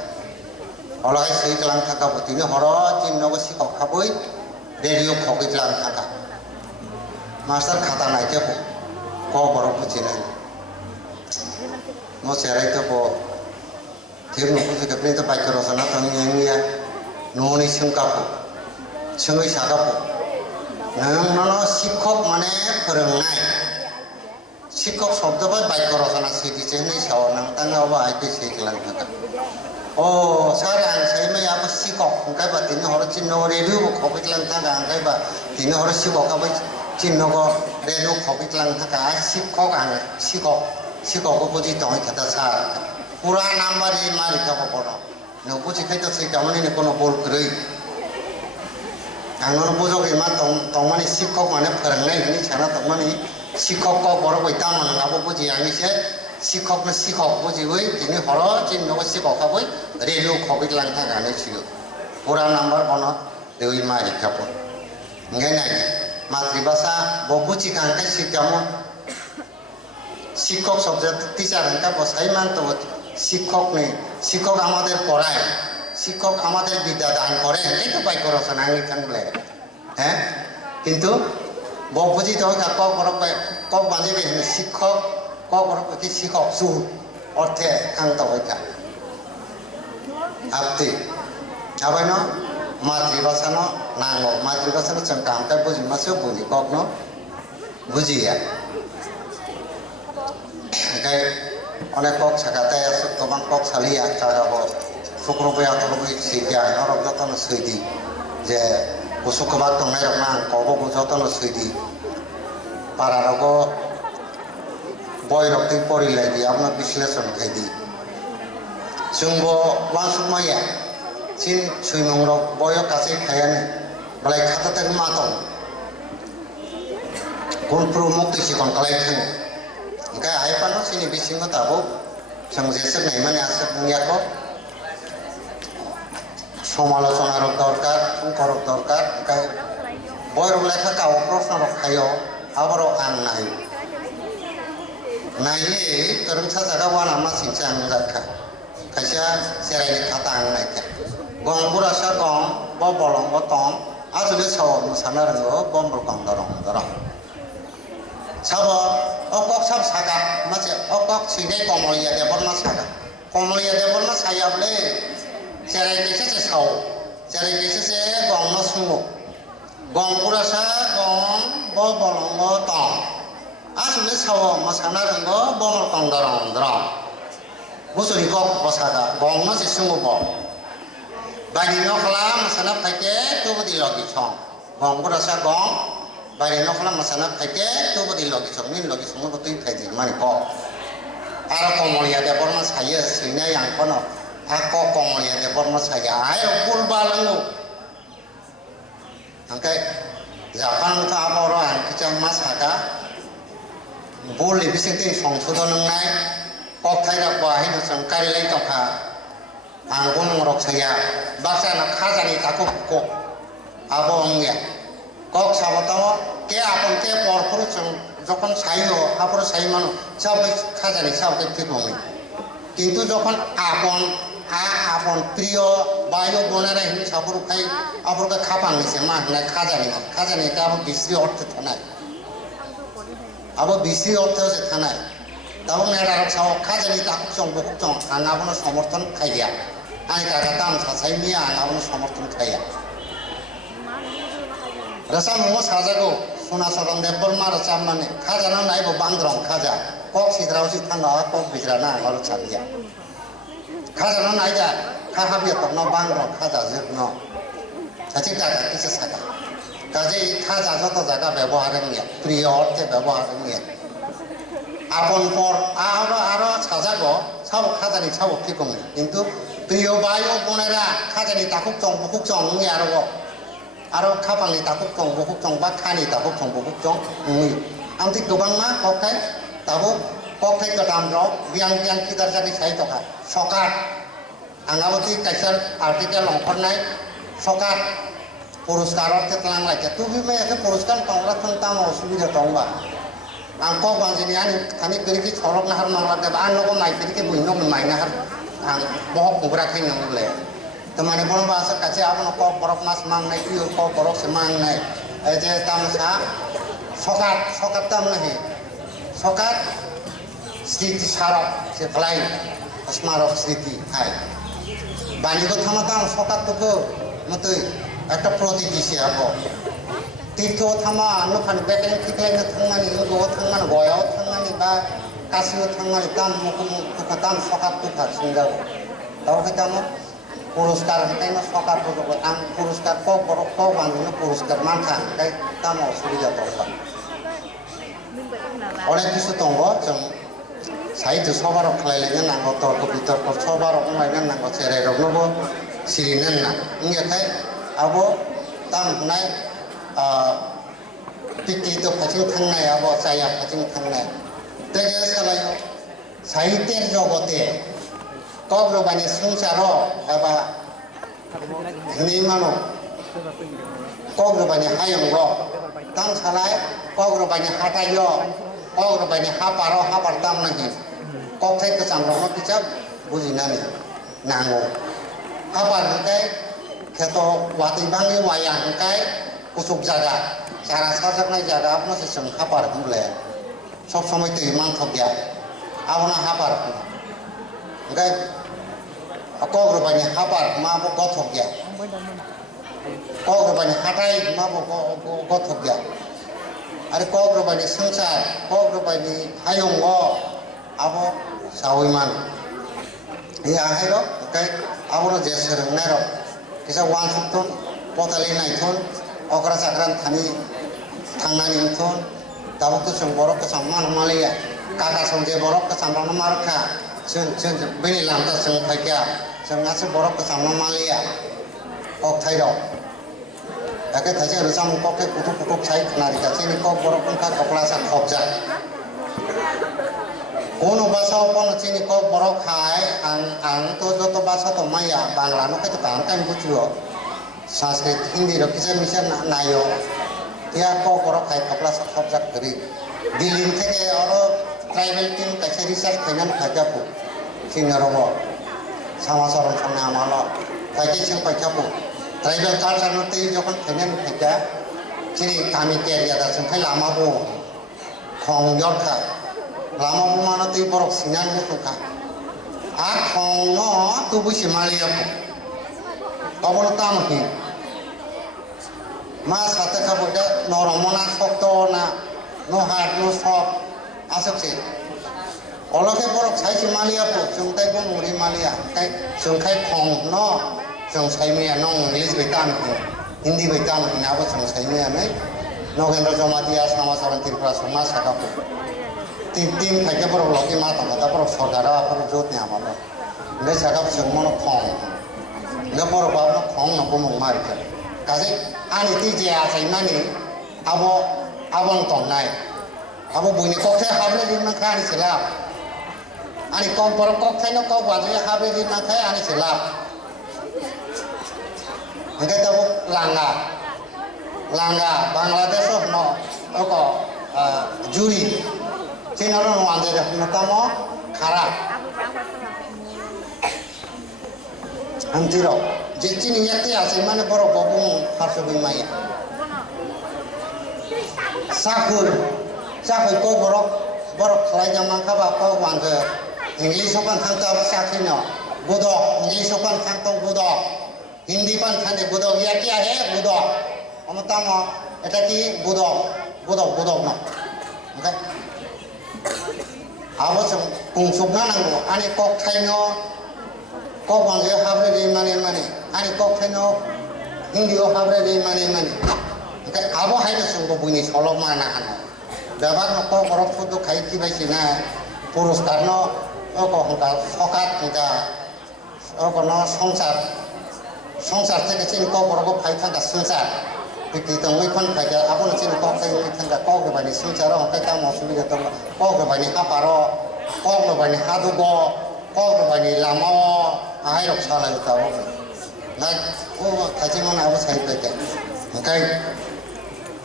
olai sei kelang thaka botini horo chinno go শিক্ষক khaboi radio khogoi kelang thaka master khata nai ke ko boro buchinai mo serai to bo thir no buji ke prin to baik rosana tang ngia no ni sengkap sengoi sagap नोंनो शिक्षक माने फोरोंनाय शिक्षक शब्द बाय बाक्य रचना सिदिचे नै साव नोंथाङा बा आइके सेखलां थाका ओ सारे आं साइमै आबो शिक्षक ओंखाय बा तिनि हर चिन्ह रेडियो खबिक्लां थाका ओंखाय बा तिनि हर शिक्षक आबो चिन्ह को रेडियो खबिक्लां थाका शिक्षक आं शिक्षक को बुझि तय खाता सार पूरा नाम्बार ए मारिका बनो नो बुझि खायता सै गामनि कोनो बोल गरै आंनो बुझोगे मा तंमानि शिक्षक माने फोरोंनाय नि साना तंमानि शिक्षक को बर बैता मनगाबो बुझि आंनिसे शिक्षक न शिक्षक बुझिबै दिनि हर चिन्ह को शिक्षक खाबै रेडियो खबिक लांथा गाने छियो पूरा नम्बर बन देउइ मारि खापो ngai nai मातृभाषा बो बुझि कांका शिक्षामो शिक्षक शब्द टीचार हंका बसाई मान तो शिक्षक ने शिक्षक আমাদের পড়ায় শিক্ষক আমাদের বিদ্যা দান করে এই তো বাক্য রচনা আমি থাকলে হ্যাঁ কিন্তু ববুজি তো ক বড় ক বাজে শিক্ষক ক বড় কি শিক্ষক সু অর্থে কান্ত হইকা আপনি আবাই ন মাতৃভাষা ন নাঙ্গ মাতৃভাষা जों কামটা বুঝি মাসে বুঝি কখনো বুঝিয়া গাই অনেক কক ছাকাতে আছে গোবাং কক সালিয়া কাগাবো सुक्रबे आतरबे सैया नरक जतन सैदी जे उसुखबा तंनाय रकना कबो जतन सैदी पारारगो बय रक्ति परिलाय दि आपना विश्लेषण खायदि जोंबो वासुमाया सिन सुइमंग रक बय कासे खायाने बलाय खाताते मा दं गुन प्रमुक्ति सिकन कलाय थाङो ओंखाय आइपानो सिनि बिसिङो दाबो जों जेसे नाय माने आसे बुंयाखौ समालोचनार दरकार फुंखर दरकार ओंखाय बयर लेखा गाव प्रश्न रखायो आबारो आं नाय नायै गोरोंसा जागा वाना मा सिंसा आं जाखा खायसा सेरायनि खाता आं नायखा गंबुरासा गं ब बलं ब तं आजुले साव मोसाना रोंगो बम्बर गंदरं दरं साबो अकक साब सागा मासे अकक सिने कमलिया देबरना सागा कमलिया देबरना सायाबले जेरै केसे साव जेरै केसे गंना सुङो गंबुरासा गं ब बलं ब तं आजुले साव मोसाना रोंगो बम्बर गंदरं दरं बुसुनि कक बसागा गंना से सुङो ब बायनि नखला मोसाना फाइके तुबदि लगि सं गंबुरासा गं बायनि नखला मोसाना फाइके तुबदि लगि सं नि लगि सं बतै फाइदि माने क आरो कमलिया देबरना सायो सैनाय आंखनो आको कमलिया देबरना साया आरो पुलबालंगो angkai जापान था आबरो आंखिचा मा सागा बोलि बिसिंति संशोधन नंनाय कथायरा बाहिनो संकारिलाय तखा आंगन रक साया बासाना खाजानि ताको को आबो अंगिया कक साबताव के आपन के परपुरु যখন সাইও আপর সাইমানো সব খাজানি সব ঠিক হবে কিন্তু যখন আপন প্রিয় বায়ু বোনেরা হিন্দু সাপর খাই আপরকে খাপাংছে মা না খাজানি এটা আবার বিশ্রী অর্থে থানায় আবার বিশ্রী অর্থে হচ্ছে থানায় তারপর মেয়েরা সব খাজানি তাকে চম্বক চং আং আপনার সমর্থন খাইয়া আই কাকা দাম সাসাই নিয়ে আং আপনার সমর্থন খাইয়া रसा मो साजागो सोना सरन देबर मार चामनाने खाजाना नायबो बांद्रं खाजा कक सिद्रावसि थांगा कक बिजराना आंगर छालिया खाजाना नायजा खाहाबिया तन बांद्रं खाजा जनो साथि काका किसे सागा काजे खाजा जत जागा व्यवहार निया प्रिय अर्थे व्यवहार निया आपन पर आरो साजागो साब खाजानि साब फिकमनि किन्तु प्रिय बायो गुणेरा खाजानि ताकुक चं बुकुक चं नि आरो खापांनि ताकुक चं बुकुक चं बा खानि ताकुक चं बुकुक चं नि आमति गोबां मा कखाय ताबो कखाय गदाम र बियां खिदार जानि साइ तखा सकार आंगाबती कैसर आर्टिकल लंखरनाय सकार पुरस्कार तेतलां लाइके तू भी मैं ऐसे पुरस्कार तंगला थंता म असुविधा तंगा आं को बांजिनि आनि थानि करिकि छलक नाहार मांगला दे आं नको माइ करिकि बुइनो माइ नाहार आं बहक कुंग्रा खाइ नंगले तो माने बन बासा काचे आबन को बरफ मास मांगनाय इयो को बरफ से मांगनाय ए जे तामसा सकार ताम नहीं सकार स्थिति सारक से फ्लाई स्मारक स्थिति हाय बानी को थामाता सकार तो मत একটা প্রতীকী আবো তীর্থ থামা নফান বেকেন ঠিকলাইনো থাংমানি গো থাংমান গয়াও থাংমানি বা কাশিও থাংমানি তাম মুকুম তুকা তাম সকার তুকা সিংগাও তাও হেতাম পুরস্কার হেতাইনো সকার পদক আম পুরস্কার ক বড় ক বাংলা পুরস্কার মানখা তাই তাম অসুবিধা দরকার অনেক কিছু দङ जों সাহিত্য সবার খালাইলাইनो नांगौ তর্ক বিতর্ক সবার खालायनो नांगौ जेरायरबनोबो सिरिनो ना इंगाथाय abo tam hunai pikir itu pacing thangnai abo saya pacing thangnai tege salayo sahityer jogote kobro bani sungsaro aba hini mano kobro bani hayongo tam salai kobro bani hatayo kobro bani haparo hapartam nahi kokthai kesangrokno kicap bujinani nango hapar hukai keto wati bangi wayang kai kusuk jaga cara sajaknai jaga apno se seng hapar bule sob somoi tei manthok ya abona hapar ngai akogro bani hapar ma bo gothok ya kogro bani hatai ma bo gothok ya are kogro bani sangsar kogro bani hayongo abo sawiman ya hairo kai abono je serengnai ro kisah wan thun potali nai thun okra sakran thani thangnani thun tabuk tu sung borok kesang man malia kakak sung je borok kesang man marka sung bini lamta sung phaikia sung ngase borok kesang man malia ok thai ro ake thaje rusam kok ke kutuk sai khnari ka chini kok borok kun ka kapla sa khobja কোনো ভাষা অপন চিনি কক বড় খায় আং তো যত ভাষা তো মাইয়া বাংলা নকে তো কান কান বুঝিও সংস্কৃত হিন্দি র কিছু মিশা নাইও ইয়া কক বড় খায় কাপলা সব সবজাক করি দিল্লি থেকে আরো ট্রাইবেল টিম কাছে রিসার্চ ফাইনাল খাজাপু সিঙ্গারব সমাজরণ সামনে আমালো কাছে সিং পাইখাপু ট্রাইবেল কালচার নতে যখন ফাইনাল খাজা চিনি কামি কেরিয়া দা সং খাই লামাবো খং যরখা lama mana tu borok sinan itu kan, akong no tu busi malia pun, kau nak tahu ni, mas kata kau dah normal sokto na, no hard no soft, asap sih, kalau kau borok saya si malia pun, sungkai pun muri malia, kai sungkai kong no, sungkai mia no English betam ni, Hindi betam ni, apa sungkai mia ni, no gendro jomatia sama seorang tirpras sama sakapu. tim pakai berapa lagi mata kata berapa saudara berapa jodnya amalan, nggak cakap semua nak kong, nggak berapa nak kong nak pun market, kasih ani tiga asai mani, abang tongnai, abo bunyi koktai habis di mana kani silap, ani kong berapa koktai nak kau wajib habis di mana ani silap, nggak tahu langga, Bangladesh no, oko juri. Cina orang wanda dah ngetamo khara. Antiro, jadi ni yakti asal mana borok bopung harus bermain. Sakur kau borok kelai zaman kau wanda English kan tentang sakino, budok English kan tentang budok, Hindi kan tentang budok. Yakti ahe budok. Amatamo, etaki budok no. Okay. Awas kungsukna nanggo, ani kok thaino, kok bangsa habre di mana, ani kok thaino, Indio habre di mana. Okay, abo hai tu sungguh bunyi solok mana ano. Dapat nak kok borok foto kai tiba sini, puruskar no, kok hangga sokat hangga, kok no songsar tadi sini kok borok kai hangga songsar. Kita mungkin kerja apa nanti kau kaya tangga kau kebanyakan secara orang kaya mau sulit atau kau kebanyakan apa kau kebanyakan hadugo kau kebanyakan lama ahai rok salai tawo nai o thaji mon abo sai pete kai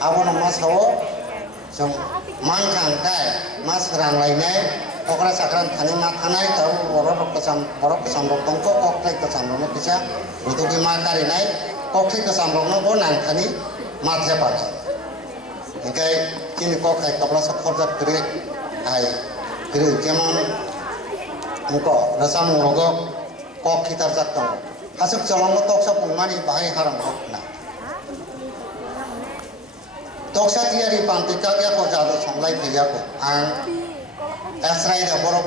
abo no masawo jong man kang kai mas rang lai nai okra sakran thani ma thanai tawo borok kesam rok tongko kok kai kesam rok no bisa rutuki ma kari nai kok kai kesam rok no bo nang thani ma the pa kai kini kok kai kapla sa khorjat kre ai kre jemon engko rasa murogo kok kitar jatong hasuk colong toksa pungmani bahai haram hokna toksa tiari pantika ya ko jado songlai pheya ko ang asrai da boro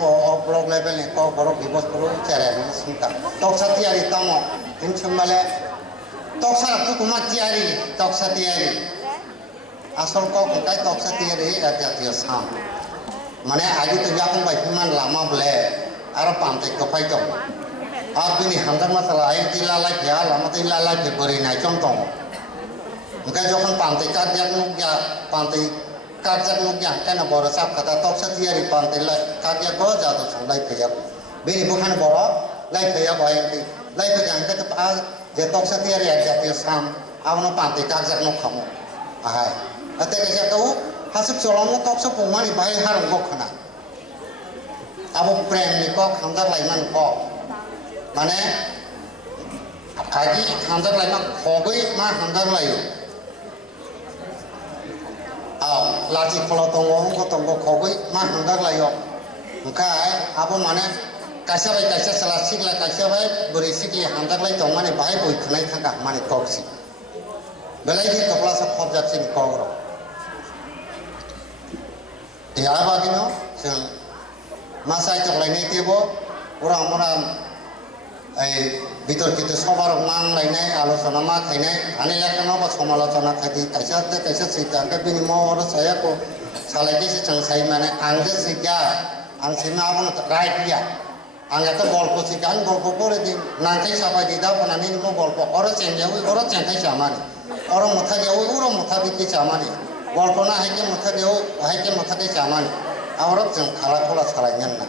blog level ni ko boro bibos pro chare ni sinta toksa tiari tamo inchumale toksa tu kuma toksa tiari asal ko kai toksa tiari jatiyo sam mane agi to yakung bai piman lama ble aro pantai ko pai tong abini hamdan masala ai tilalai ya lama tilalai ke beri nai contong maka jokan pantai karjak nukya pantai karjak nukya kana boro sap kata toksa tiari pantai lai karjak ko jado songlai pheya bini bukan boro lai pheya bai ti lai pe jang ka pa je toksa tiari jatiyo sam awno pantai karjak nok khamo ahai ate kaisa kau hasuk colong toksa pungmani bai haram gokna abo prem ni kok hamdak laiman kok mane agi hamdak laiman khogoi ma hamdak layo laji kholo tongo khogoi ma hamdak layo kai abo mane kaisa salasik la kaisa bai berisi ki hamdak lai tong mane bai boi khnai thaka mane koksi belai ki kapla sa khobjat sin kogro ya bagino sing masai tok lainai tibo orang ai bitor kita sobar mang lainai alosona ma khainai ani lakano ba somalocona khati kaisa sita ka bini mor saya ko salai ki chang sai mane angje sikya ang sima abon right dia anga to golpo sikan golpo pore din nangkai sabai dida panani mo golpo oro chenjawi oro chenkai samani oro motha jawi oro motha bikki samani golpo na haike motha deu haike motha ke samani awrok jeng khala khola salainan na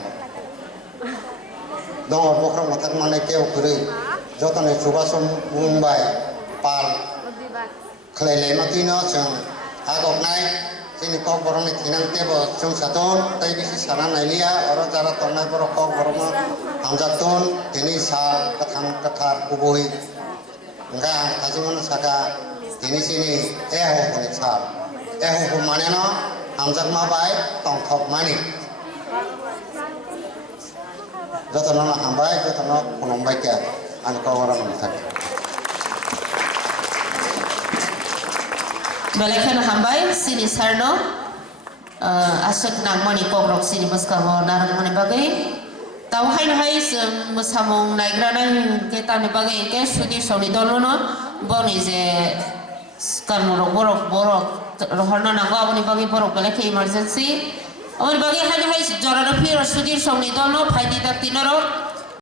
dong bokra mothak mane keu kure jotone subason mumbai pal khlele matino jeng agok nai sini kok borong ni tinang tebo jeng saton tai bisi saran nailia oro jara tonai borok kok borong hamjatun ini sa kathar kuboi enggak tajimon saka ini sini ho kuni sal ho mane no hamjak ma bai tong thok mani jotono na hambai jotono konom bai kya an ko wara nam thak Balakan hambai sini sarno asok nang mani pogrok sini maskamo narang mani bagai tahu hai musamong naigrana kita ni bagai ke sudi soni dolono boni je kan borok rohana nanggo aboni bagai borok balake emergency aboni bagai hai jorana phir sudi soni dolono phaidi tak tinoro